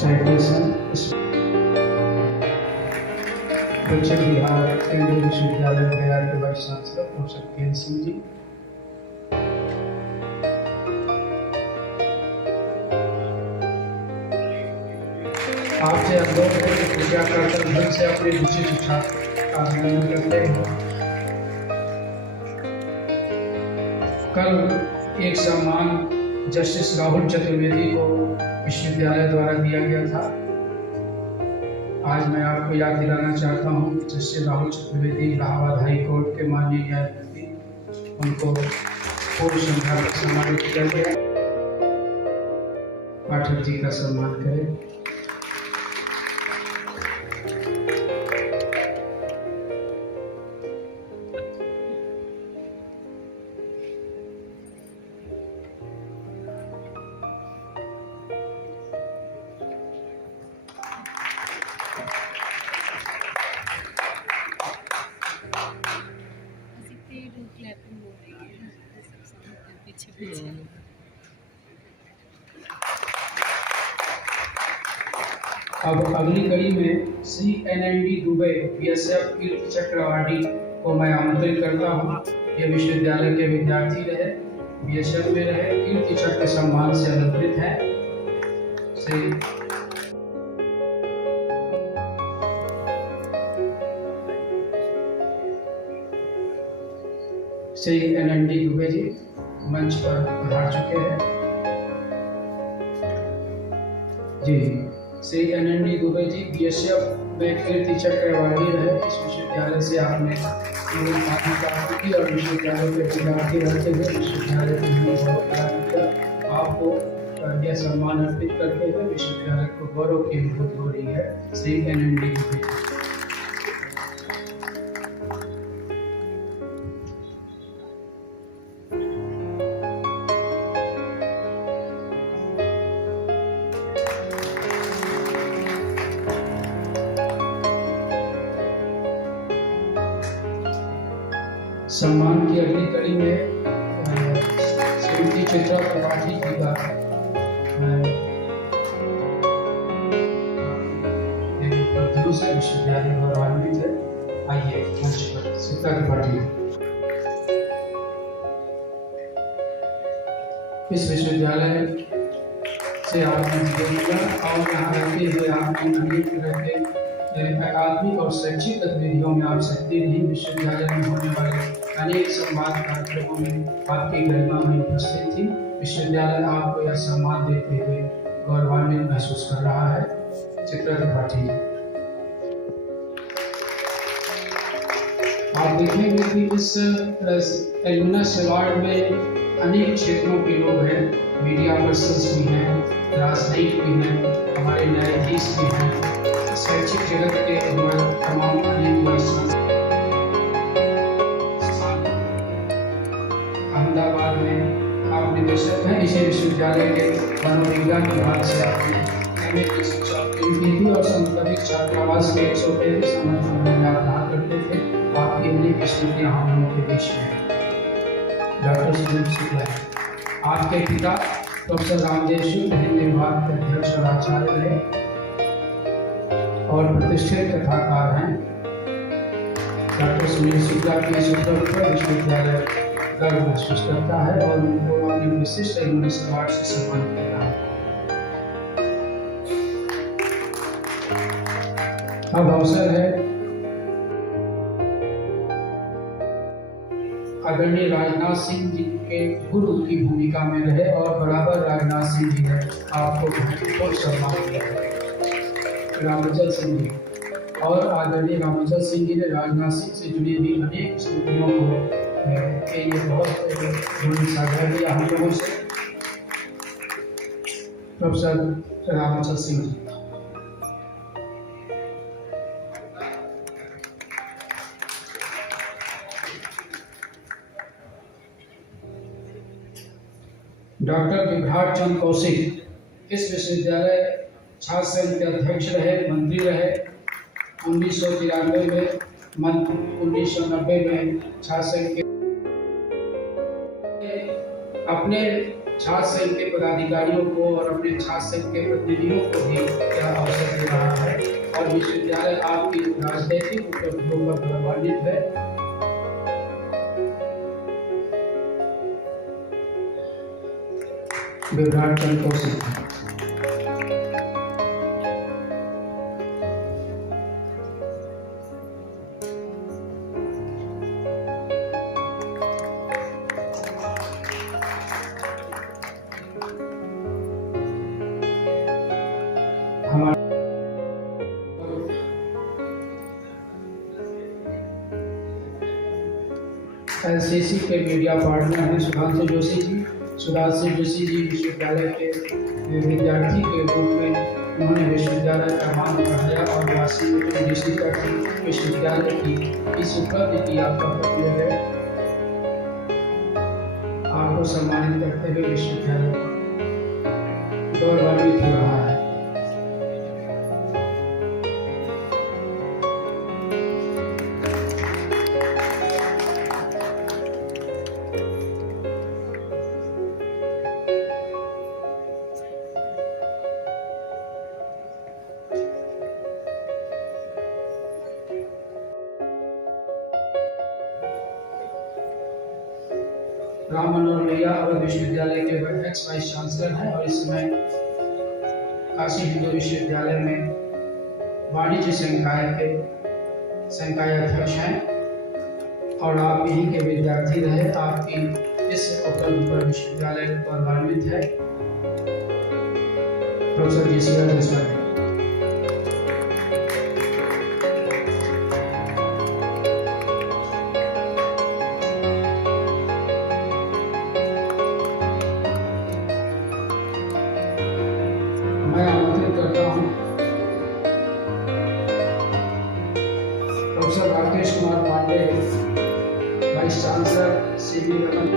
साइटेशन दक्षिण बिहार केंद्रीय विश्वविद्यालय गया के vice chancellor professor K Singh ji. आपसे अनुरोध है कि कृपया कर ढंग से अपने विशिष्ट छात्र का अभिनंदन करते हैं। कल एक सम्मान जस्टिस राहुल चतुर्वेदी को विश्वविद्यालय द्वारा दिया गया था। आज मैं आपको याद दिलाना चाहता हूँ कि justice Rahul Chaturvedi Allahabad high court के माननीय न्यायमूर्ति, उनको पूर्व संध्या पर सम्मानित किया गया। पाठक जी का सम्मान करें। अब अगली कड़ी में श्री NND दुबे BSF कीर्ति चक्र अवार्डी को मैं आमंत्रित करता हूँ। ये विश्वविद्यालय के विद्यार्थी रहे, BSF में रहे, कीर्ति चक्र सम्मान से अलंकृत है। श्री NND दुबे जी मंच पर पधार चुके हैं। जी, श्री NND दुबे जी BSF में कीर्ति चक्र अवार्डी रहे। इस विश्वविद्यालय से आपने प्राप्त की और विश्वविद्यालय के विद्यार्थी रहते हुए विश्वविद्यालय के लिए गौरव प्रदान किया। आपको यह सम्मान अर्पित करते हुए विश्वविद्यालय को गौरव की अनुभूति हो रही है। श्री NND दुबे जी। सम्मान की अगली कड़ी में श्रीमती चित्रा त्रिपाठी जी का उपलब्धियों से विश्वविद्यालय गौरवान्वित है। आइए मंच पर चित्रा त्रिपाठी। इस विश्वविद्यालय से आपने विजय किया और यहाँ रहते हुए आपने अनेक तरह के अकादमिक और शैक्षिक गतिविधियों में आप सक्रिय रही। विश्वविद्यालय में होने वाले अनेक संवाद कार्यक्रमों में आपकी गरिमा में उपस्थित थी। विश्वविद्यालय आपको यह सम्मान देते हुए गौरवान्वित महसूस कर रहा है। चित्रा त्रिपाठी, आप देखेंगे कि इस एल्यूमनस अवार्ड में अनेक क्षेत्रों के लोग हैं। मीडिया पर्सन्स भी हैं, राजनीतिक भी हैं, हमारे न्यायाधीश भी हैं, शैक्षिक जगत के तमाम अनेक अहमदाबाद में आपने बेशक है इसी विश्वविद्यालय के मनोविज्ञान विभाग से आपने MA की शिक्षा की थी और संतविक छात्रावास के 133 संगठनों में आप रहा करते थे। आपकी अनेक स्मृतियां हम लोगों के बीच में डॉक्टर सुनील शुक्ला है। आपके पिता प्रोफेसर रामदेव शुक्ल हिंदी विभाग के अध्यक्ष और आचार्य रहे और प्रतिष्ठित कथाकार हैं। डॉक्टर सुनील शुक्ला की इस उपलब्धि पर विश्वविद्यालय गर्व महसूस करता है और उनको अपने विशिष्ट एल्यूमनस अवार्ड से सम्मानित किया है। अब अवसर है आदरणीय राजनाथ सिंह जी के गुरु की भूमिका में रहे और बराबर राजनाथ सिंह जी ने आपको महत्वपूर्ण सम्मान दिया है। रामचल सिंह जी और आदरणीय रामचल सिंह जी ने राजनाथ सिंह से जुड़ी हुई अनेक स्मृतियों को के लिए बहुत साझा किया हम लोगों से। प्रोफेसर रामचल सिंह जी, डॉक्टर विभ्राट चंद्र कौशिक इस विश्वविद्यालय छात्र संघ के अध्यक्ष रहे, मंत्री रहे। 1993 में 1990 में छात्र संघ के अपने छात्र संघ के पदाधिकारियों को और अपने छात्र संघ के प्रतिनिधियों को भी यह अवसर दे रहा है और विश्वविद्यालय आपकी राजनीतिक उपलब्धियों पर गौरवान्वित है। विभ्राट चंद्र कौशिक, LCC के मीडिया पार्टनर हैं सुधांशु जोशी जी। सुधांशु जोशी जी विश्वविद्यालय के विद्यार्थी के रूप में उन्होंने विश्वविद्यालय का मान बढ़ाया और वासी निर्देशिका की विश्वविद्यालय की इस उपलब्धि की आपका प्रतिनिधि है। आपको सम्मानित करते हुए विश्वविद्यालय गौरवान्वित हो रहा है। राम मनोहर लोहिया अवध विश्वविद्यालय के एक्स वाइस चांसलर हैं और इस समय काशी हिंदू विश्वविद्यालय में वाणिज्य संकाय के संकाय अध्यक्ष हैं और आप यहीं के विद्यार्थी रहे। आपकी इस उपलब्धि पर विश्वविद्यालय गौरवान्वित है। Professor GCR Deshwal. मैं आमंत्रित करता हूँ professor Rakesh Kumar Pandey, vice chancellor CV Raman.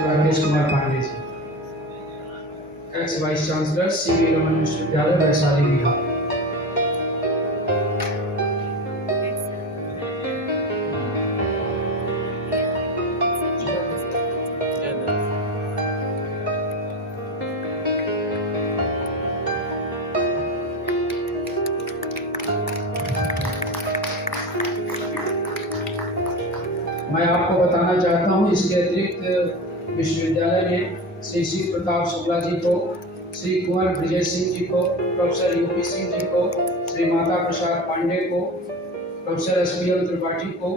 Rakesh Kumar Pandey ji, ex vice chancellor CV Raman विश्वविद्यालय वैशाली बिहार। मैं आपको बताना चाहता हूं, इसके अतिरिक्त विश्वविद्यालय ने श्री श्री प्रताप शुक्ला जी को, श्री कुंवर ब्रिजेश सिंह जी को, प्रोफेसर यूपी सिंह जी को, श्री माता प्रसाद पांडे को, प्रोफेसर एसपीएम त्रिपाठी को,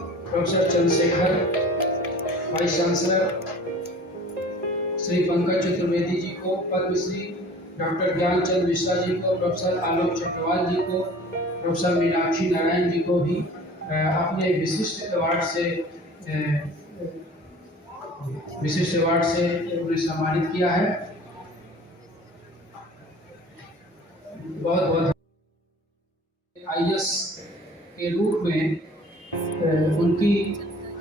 professor Chandrashekhar vice chancellor, Shri Pankaj Chaturvedi ji को पद्मश्री, डॉक्टर ज्ञानचंद मिश्रा जी को, प्रोफेसर आलोक चक्रवाल जी को, प्रोफेसर मीनाक्षी नारायण जी को भी अपने विशिष्ट अवार्ड से उन्हें सम्मानित किया है। बहुत बहुत आईएएस के रूप में उनकी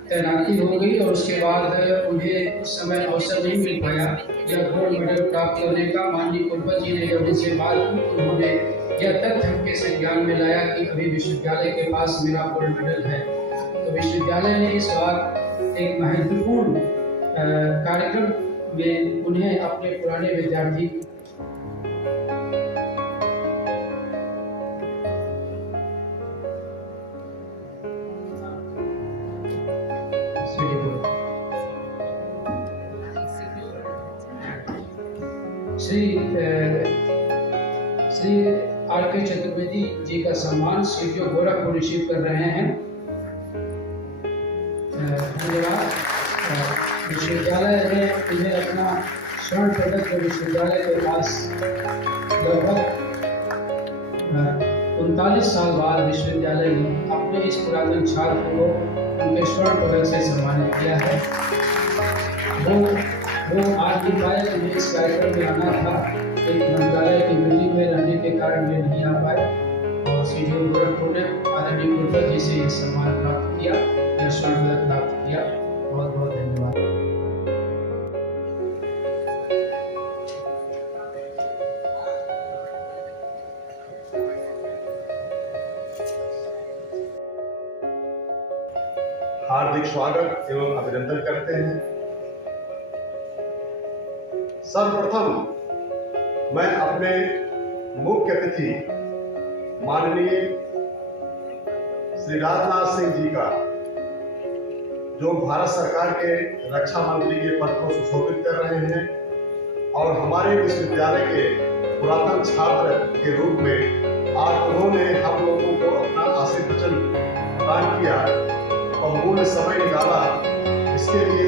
तैनाती हो गई और उसके बाद उन्हें उस समय अवसर नहीं मिल पाया जब गोल्ड मेडल प्राप्त करने का। माननीय कुलपति जी ने जब उनसे बात की, उन्होंने यह तथ्य हमके संज्ञान में लाया कि अभी विश्वविद्यालय के पास मेरा गोल्ड मेडल है। तो विश्वविद्यालय ने इस बार एक महत्वपूर्ण कार्यक्रम में उन्हें अपने पुराने विद्यार्थी श्री आर.के. चतुर्वेदी जी का सम्मान श्री जो गोरखपुर रिसीव कर रहे हैं। धन्यवाद। विश्वविद्यालय ने इन्हें अपना स्वर्ण पदक विश्वविद्यालय के पास लगभग 39 साल बाद विश्वविद्यालय ने अपने इस पुरातन छात्र को उनके स्वर्ण पदक से सम्मानित किया है। वो आज भी पाए उन्हें इस कार्यक्रम में आना था, एक मंत्रालय की मीटिंग में रहने के कारण वे नहीं आ पाए और सीडीओ गोरखपुर ने आदरणीय कुलपति जी से यह सम्मान प्राप्त किया, यह स्वर्ण पदक प्राप्त किया। बहुत बहुत धन्यवाद। हार्दिक स्वागत एवं अभिनंदन करते हैं। सर्वप्रथम मैं अपने मुख्य अतिथि माननीय श्री राजनाथ सिंह जी का, जो भारत सरकार के रक्षा मंत्री के पद को सुशोभित कर रहे हैं और हमारे विश्वविद्यालय के पुरातन छात्र के रूप में आज उन्होंने हम लोगों को अपना आशीर्वाद वचन प्रदान किया और मूल्य समय निकाला, इसके लिए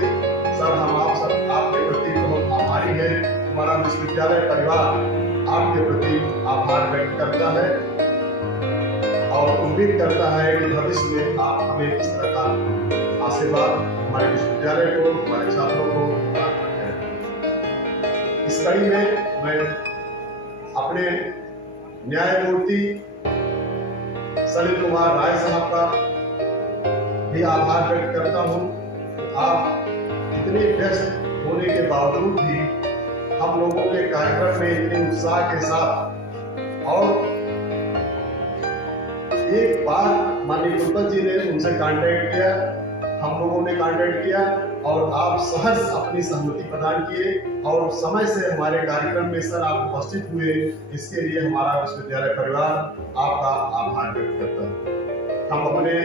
सर हम आपके प्रति बहुत आभारी हैं। हमारा विश्वविद्यालय परिवार आपके प्रति आभार व्यक्त करता है और उम्मीद करता है कि भविष्य में आप हमें इस तरह का आशीर्वाद हमारे विश्वविद्यालय को, हमारे छात्रों को प्रदान करते हैं। इस कड़ी में मैं अपने न्यायमूर्ति सलिल कुमार राय साहब का भी आभार व्यक्त करता हूँ। आप इतने व्यस्त होने के बावजूद भी हम लोगों के कार्यक्रम में इतने उत्साह के साथ, और एक बार माननीय कुलपति जी ने उनसे कांटेक्ट किया, हम लोगों ने कांटेक्ट किया और आप सहज अपनी सहमति प्रदान किए और समय से हमारे कार्यक्रम में सर आप उपस्थित हुए। इसके लिए हमारा विश्वविद्यालय परिवार आपका आभार व्यक्त करता है। हम अपने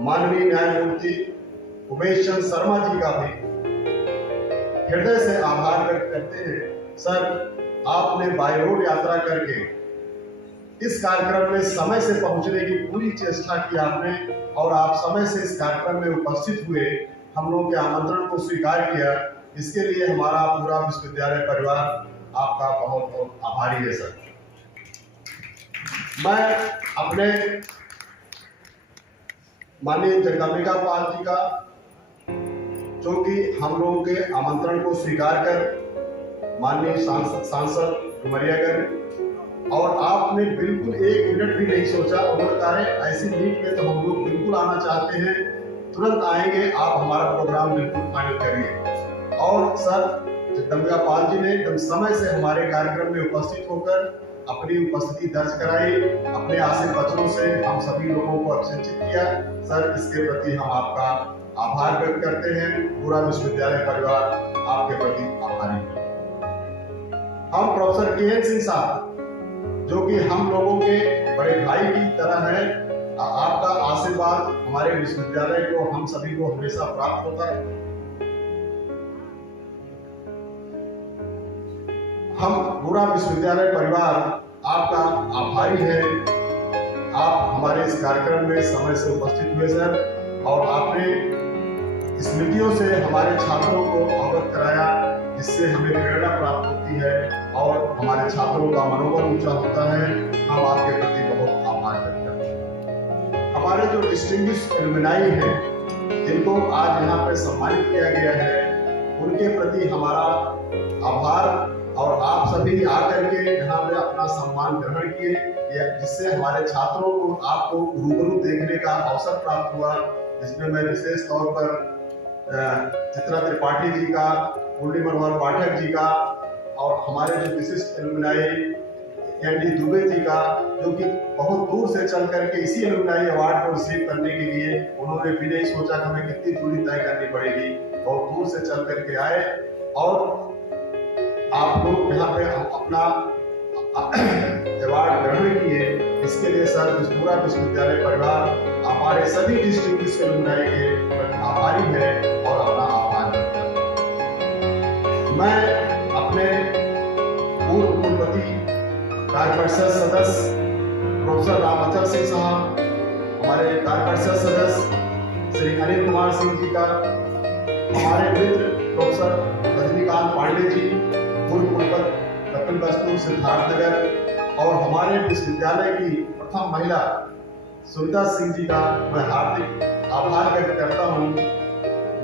माननीय न्यायमूर्ति उमेश चंद्र शर्मा जी का भी हृदय से आभार व्यक्त करते हैं। सर, आपने बाय रोड यात्रा करके इस कार्यक्रम में समय से पहुंचने की पूरी चेष्टा की आपने, और आप समय से इस कार्यक्रम में उपस्थित हुए, हम लोगों के आमंत्रण को स्वीकार किया। इसके लिए हमारा पूरा विश्वविद्यालय परिवार आपका बहुत बहुत आभारी है। सर, मैं अपने माननीय जगदम्बिका पाल जी का, जो कि हम लोगों के आमंत्रण को स्वीकार कर माननीय सांसद डुमरियागंज, और आपने बिल्कुल 1 मिनट भी नहीं सोचा, उन्होंने कहा ऐसी मीट में तो हम लोग बिल्कुल आना चाहते हैं, तुरंत आएंगे, आप हमारा प्रोग्राम बिल्कुल फाइनल करिए। और सर, जगदम्बिका पाल जी ने एकदम समय से हमारे कार्यक्रम में उपस्थित होकर अपनी उपस्थिति दर्ज कराई, अपने आशिक वचनों से हम सभी लोगों को अभिषेचित किया। सर, इसके प्रति हम आपका आभार व्यक्त करते हैं। पूरा विश्वविद्यालय परिवार आपके प्रति आभारी है। हम प्रोफेसर के.एन. सिंह साहब, जो कि हम लोगों के बड़े भाई की तरह है, आपका आशीर्वाद हमारे विश्वविद्यालय को, हम सभी को हमेशा प्राप्त होता है। हम पूरा विश्वविद्यालय परिवार आपका आभारी है। आप हमारे इस कार्यक्रम में समय से उपस्थित हुए सर, और आपने स्मृतियों से हमारे छात्रों को अवगत कराया, जिससे हमें प्रेरणा प्राप्त होती है और हमारे छात्रों का मनोबल ऊंचा होता है। हम आपके प्रति बहुत आभार व्यक्त करते हैं। हमारे जो डिस्टिंग्विश्ड एलुमनाई हैं, जिनको आज यहाँ पे सम्मानित किया गया है, उनके प्रति हमारा आभार, और आप सभी आकर के यहाँ पे अपना सम्मान ग्रहण किए, जिससे हमारे छात्रों को आपको रूबरू देखने का अवसर प्राप्त हुआ, जिसमें मैं विशेष तौर पर चित्रा त्रिपाठी जी का, मुरली मनोहर पाठक जी का, और हमारे जो विशिष्ट एलुमनाई एन.डी. दुबे जी का, जो कि बहुत दूर से चल करके इसी एलुमनाई अवार्ड को रिसीव करने के लिए, उन्होंने भी नहीं सोचा कि हमें कितनी दूरी तय करनी पड़ेगी, बहुत दूर से चल करके आए, और आप लोग यहाँ पे अपना अवार्ड ग्रहण किए। इसके लिए सर, पूरा विश्वविद्यालय परिवार हमारे सभी डिस्ट्रिक्ट एलुमनाई के प्रति आभारी है और अपना आभार व्यक्त करता हूं। मैं अपने पूर्व कुलपति कार्य परिषद सदस्य प्रोफेसर रामचंद्र सिंह साहब, हमारे कार्य परिषद सदस्य श्री अनिल कुमार सिंह जी का, हमारे मित्र प्रोफेसर रजनीकांत पांडे जी, पूर्व कुलपति कपिल वस्तु सिद्धार्थनगर, और हमारे विश्वविद्यालय की प्रथम महिला सुनीता सिंह जी का मैं हार्दिक आभार व्यक्त करता हूँ।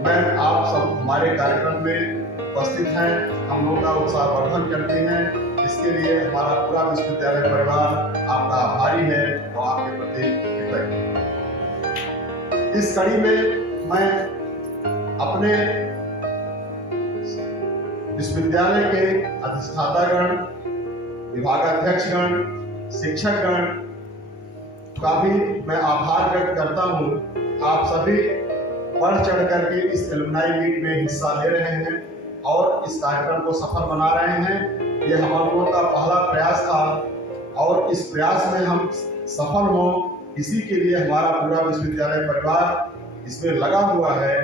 मैं आप सब हमारे कार्यक्रम में उपस्थित हैं, हम लोग का उत्साहवर्धन करते हैं, इसके लिए हमारा पूरा विश्वविद्यालय परिवार आपका आभारी है और आपके प्रति कृतज्ञ। इस कड़ी में मैं अपने विश्वविद्यालय के अधिष्ठातागण, विभागाध्यक्षगण, शिक्षकगण का भी मैं आभार व्यक्त करता हूँ। आप सभी बढ़ चढ़ करके इस एलुमनाई मीट में हिस्सा ले रहे हैं और इस कार्यक्रम को सफल बना रहे हैं। ये हम लोगों का पहला प्रयास था और इस प्रयास में हम सफल हों, इसी के लिए हमारा पूरा विश्वविद्यालय परिवार इसमें लगा हुआ है।